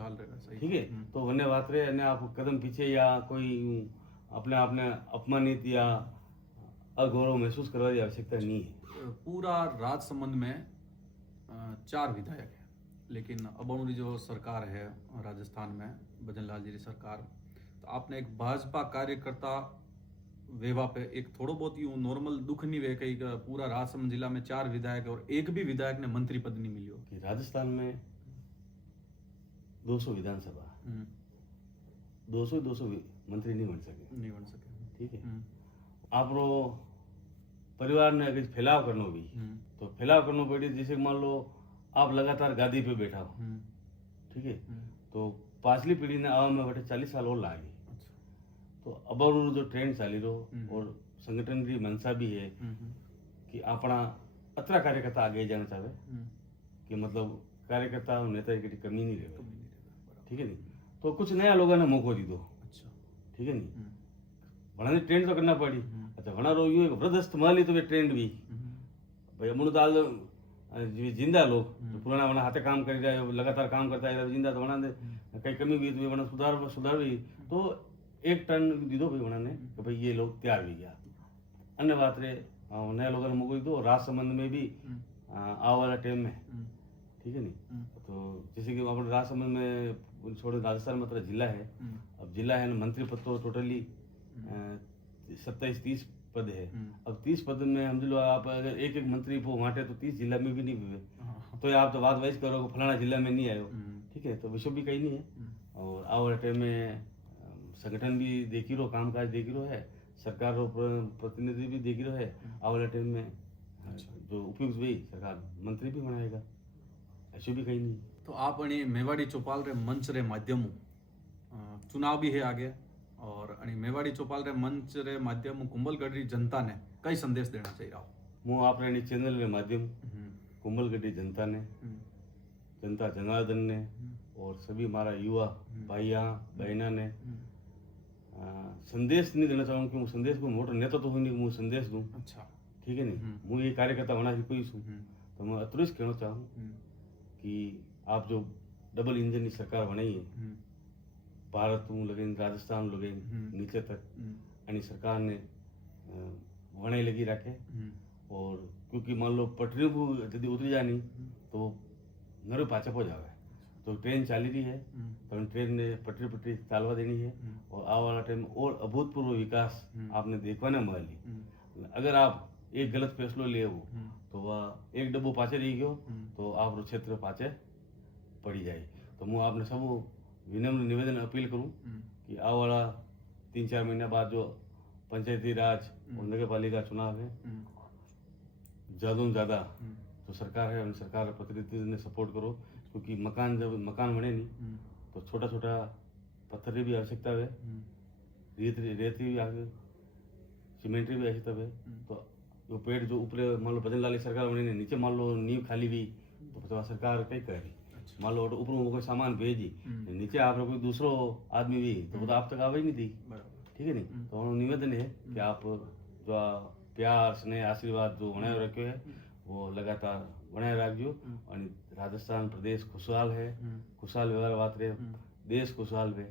ठीक है। तो वने बात रे અને आप कदम पीछे या कोई अपने आपने अपमानित या अगौरव महसूस करने की आवश्यकता नहीं है। पूरा राजसमंद में 4 विधायक है लेकिन अब जो सरकार है राजस्थान में भजन लाल जी की सरकार तो आपने एक भाजपा कार्यकर्ता वेवा पे एक थोड़ा बहुत यूं नॉर्मल दुख नहीं वे कहीं पूरा राजसमंद जिला में 4 विधायक और एक भी विधायक ने मंत्री पद नहीं मिली हो कि राजस्थान में 200 विधानसभा 200 मंत्री नहीं बन सके ठीक है। आप परिवार ने अगर फैलाव करना भी तो फैलाव करना पड़े जैसे मान लो आप लगातार गादी पे बैठा हो ठीक है। तो पाछली पीढ़ी ने आवा में बैठे 40 साल और लागे तो अब जो ट्रेंड चाली रो और संगठन की मनसा भी है कि अपना अतरा कार्यकर्ता आगे जाना चाहे कि मतलब कार्यकर्ता नेता की कमी नहीं रहे ठीक है। नहीं तो कुछ नया लोगों ने मौको दी दो ठीक है। नहीं बनाने ट्रेंड तो करना पड़ी अच्छा बना रो यूं एक वृद्धस्थ माली तो वे ट्रेंड भी भाई अमूल दाल जिंदा लोग जो पुराना बना हाथे काम कर रहा है लगातार काम करता है जिंदा तो बना दे कई कमी भी तो बना सुधार भी तो एक टर्न दी दो भाई बनाने कि भाई ये लोग तैयार भी गया अन्य बात रे नया लोगों ने मुझे दो राजसमंद में भी आने वाला टाइम में ठीक है। नहीं तो जैसे कि अपने राजसमंद में छोड़े राजस्थान में जिला है अब जिला है मंत्री पद तो टोटली 27-30 पद है। अब 30 पद में समझ लो आप अगर एक मंत्री को बांटे तो 30 जिला में भी नहीं हुए तो आप तो बात वाइज करो फलाना जिला में नहीं आयो ठीक है। तो विश्व भी कहीं नहीं है और आने टाइम में संगठन भी देखी रो कामकाज देखी रो है सरकार रो प्रतिनिधि भी देखी रो है आने टाइम में जो उपयुक्त भी सरकार मंत्री भी बनाएगा ऐसे भी कहीं नहीं। तो आप मेवाड़ी चौपाल रे मंच रे माध्यम चुनाव भी है आगे और मेवाड़ी चौपाल रे मंच रे माध्यम कुंभलगढ़ री जनता ने कई संदेश देना चाहिए हूँ आपने चैनल रे माध्यम कुंभलगढ़ री जनता ने जनता जनार्दन ने और सभी हमारा युवा भाइया बहना ने संदेश नहीं देना चाहूँ कि संदेश को मोटर नेता तो नहीं मुझे संदेश दूँ अच्छा ठीक है। नहीं मुझे ये कार्यकर्ता होना ही कोई छू तो मैं अतुरिश कहना चाहूँ कि आप जो डबल इंजन की सरकार बनाई है भारत लगे राजस्थान लगे नीचे तक यानी सरकार ने बनाई लगी रखे और क्योंकि मान लो पटरी को यदि उतरी जानी तो नरे पाचा हो जावे तो ट्रेन चाली रही है तो ट्रेन ने पटरी चालवा देनी है और आने वाला टाइम और अभूतपूर्व विकास आपने देखवाना वाली अगर आप एक गलत फैसलो ले वो तो वह एक डब्बो पाछे रही गयो तो आप क्षेत्र पाछे पड़ी जाए। तो मैं आपने सब विनम्र निवेदन अपील करूं कि आ वाला 3-4 महीना बाद जो पंचायती राज और नगर पालिका चुनाव है, ज़्यादा से ज़्यादा जो सरकार है उन सरकार प्रतिनिधि ने सपोर्ट करो, क्योंकि जब मकान बने नहीं तो छोटा छोटा पत्थर की भी आवश्यकता है, रेत भी सीमेंट भी आवश्यकता है। तो जो पेड़ जो ऊपर मान लो भजन लाली सरकार बनी नीचे मान लो नींव खाली हुई तो पता सरकार कई करी। मान लो ऊपर कोई सामान भेजी नीचे आप कोई दूसरो आदमी भी तो वो तो आप तक आवे ही नहीं थी, ठीक है नहीं। तो हम निवेदन है कि आप जो प्यार स्नेह आशीर्वाद जो बनाए रखे है वो लगातार बनाए रखियो। और राजस्थान प्रदेश खुशहाल है, खुशहाल व्यवहार बात रहे, देश खुशहाल है।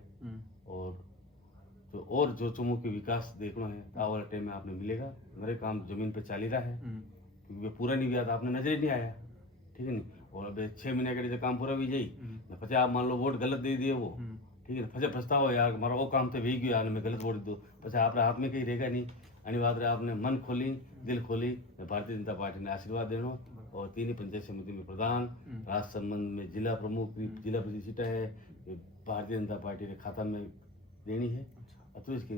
और जो चुमुखी विकास देखना है आने वाले टाइम में आपने मिलेगा। मेरे काम जमीन पे चाली रहा है क्योंकि पूरा नहीं हुआ था, आपने नजर ही नहीं आया, ठीक है नहीं। और अब 6 महीने के लिए काम पूरा भी जाई पचे आप मान लो वोट गलत दे दिए वो, ठीक है ना, पचे पछताओ यार हमारा वो काम तो वी गयो यार मैं गलत वोट दो, पचे आप हाथ में कहीं रहेगा नहीं। अनिवार्य आपने मन खोली दिल खोली, भारतीय जनता पार्टी ने आशीर्वाद देना। और 3 पंचायत समिति में प्रधान, राज संबंध में जिला प्रमुख, जिला परिषद सीटें है भारतीय जनता पार्टी के खाता में देनी है। तो इसके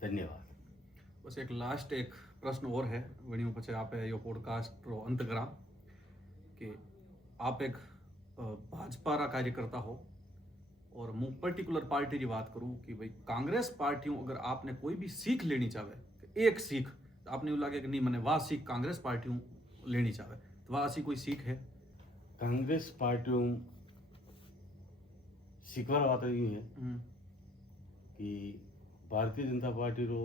धन्यवाद। बस एक लास्ट एक प्रश्न और है वणी पछे आप यो पॉडकास्ट रो अंत करा कि आप एक भाजपा रा कार्यकर्ता हो और मैं पर्टिकुलर पार्टी की बात करूं कि भाई कांग्रेस पार्टियों अगर आपने कोई भी सीख लेनी चाहे, एक सीख तो आपने लगे कि नहीं मैंने वाह सीख कांग्रेस पार्टियों लेनी चाहे तो वाह ऐसी कोई सीख है? कांग्रेस पार्टियों सीखवा बात ये है कि भारतीय जनता पार्टी रो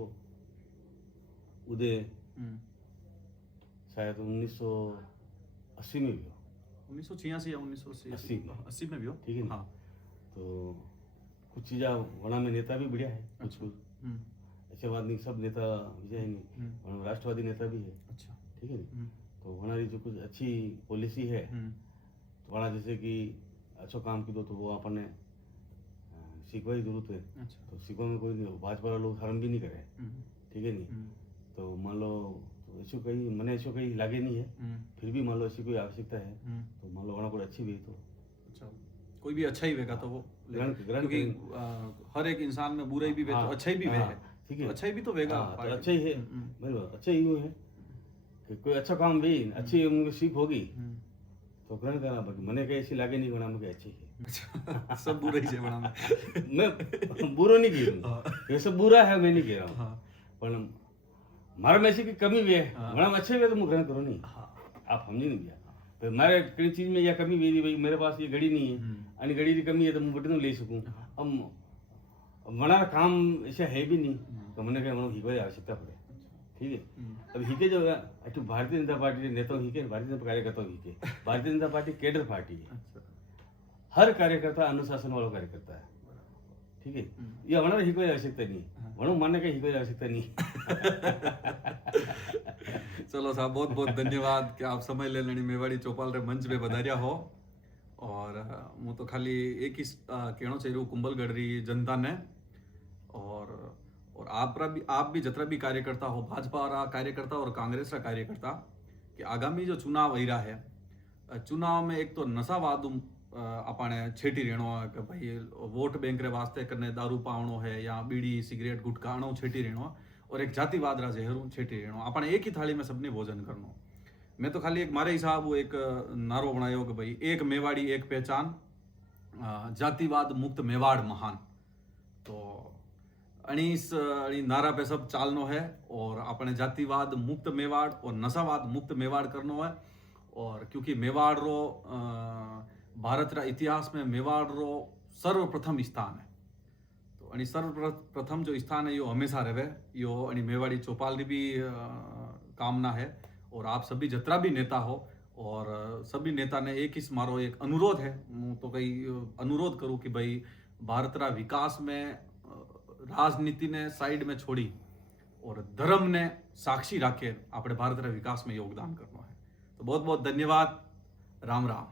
उदय शायद 1980 में भी हो, 1986 या 1980 में भी हो, ठीक है ना। हाँ। तो कुछ चीज़ा वना में नेता भी बढ़िया है, कुछ कुछ ऐसे बात नहीं सब नेता विजय है नहीं, वहाँ राष्ट्रवादी नेता भी है, अच्छा ठीक है ना। तो वहाँ जो कुछ अच्छी पॉलिसी है तो वहाँ जैसे कि अच्छा काम की दो तो वो अपने सीखवा की जरूरत है। अच्छा। तो सीखवा में कोई नहीं, भाजपा वाला लोग हरम भी नहीं करे, ठीक है नहीं। तो मान लो तो ऐसे कहीं मैंने ऐसे कहीं लागे नहीं है, फिर भी मान लो ऐसी कोई आवश्यकता है तो मान लो वहाँ कोई अच्छी भी तो अच्छा कोई भी अच्छा ही वेगा तो वो क्योंकि हर एक इंसान में बुराई भी वे तो अच्छा ही भी वे है, ठीक है, अच्छा ही भी तो वेगा तो अच्छा ही है, अच्छा ही है कि कोई अच्छा काम भी अच्छी उनकी सीख होगी तो ग्रहण करना। बाकी मैंने कहीं ऐसी लागे नहीं बना मुझे अच्छी है सब बुरा ही बना मैं बुरा नहीं कह रहा हूँ, ये सब बुरा है मैं नहीं कह रहा हूँ, पर मारे में ऐसी की कमी भी है बड़ा अच्छे भी तो मैं ग्रहण करो नहीं, आप समझे नहीं भैया। तो मेरे कई चीज में यह कमी भी भाई मेरे पास ये घड़ी नहीं है आणि घड़ी की कमी है तो मैं बटन ले सकूँ। अब बना काम ऐसा है भी नहीं तो मैंने कहा मैंने हिको आवश्यकता पड़े, ठीक है। अब हिके जो है भारतीय जनता पार्टी के नेता हिके, भारतीय जनता कार्यकर्ता हिके, Bharatiya Janata party cadre party है, हर कार्यकर्ता अनुशासन वाला कार्यकर्ता है, ठीक है। ये हमारा ही कोई आवश्यकता नहीं, वनो मानने का ही कोई आवश्यकता नहीं। चलो साहब बहुत बहुत धन्यवाद कि आप समय ले लेनी मेवाड़ी चौपाल रे मंच पे बधारिया हो। और मु तो खाली एक ही कहना चाहिए कुंभलगढ़ री जनता ने और आप भी जतरा भी कार्यकर्ता हो, भाजपा रा कार्यकर्ता और कांग्रेस रा कार्यकर्ता, कि आगामी जो चुनाव आई रहा है, चुनाव में एक तो नशावाद अपने छेटी रहनो है कि भाई वोट बैंक रे वास्ते करने दारू पावनो है या बीड़ी सिगरेट गुटखा आणो छेटी रहनो, और एक जातिवाद रा जहरों छेटी रहनो, अपने एक ही थाली में सबने भोजन करनो। मैं तो खाली एक मारे हिसाब वो एक नारो बनायो कि भाई एक मेवाड़ी एक पहचान, जातिवाद मुक्त मेवाड़ महान। तो अणी नारा पे सब चालनो है और अपने जातिवाद मुक्त मेवाड़ और नशावाद मुक्त मेवाड़ करनो है। और क्योंकि मेवाड़ रो भारत रा इतिहास में मेवाड़ रो सर्वप्रथम स्थान है, तो अणी सर्वप्रथम जो स्थान है यो हमेशा रहे, यो अणी मेवाड़ी चौपाल की भी कामना है। और आप सभी जतरा भी नेता हो और सभी नेता ने एक ही मारो एक अनुरोध है, तो कई अनुरोध करूँ कि भाई भारत रा विकास में राजनीति ने साइड में छोड़ी और धर्म ने साक्षी राखे अपने भारत रा विकास में योगदान करना है। तो बहुत बहुत धन्यवाद, राम राम।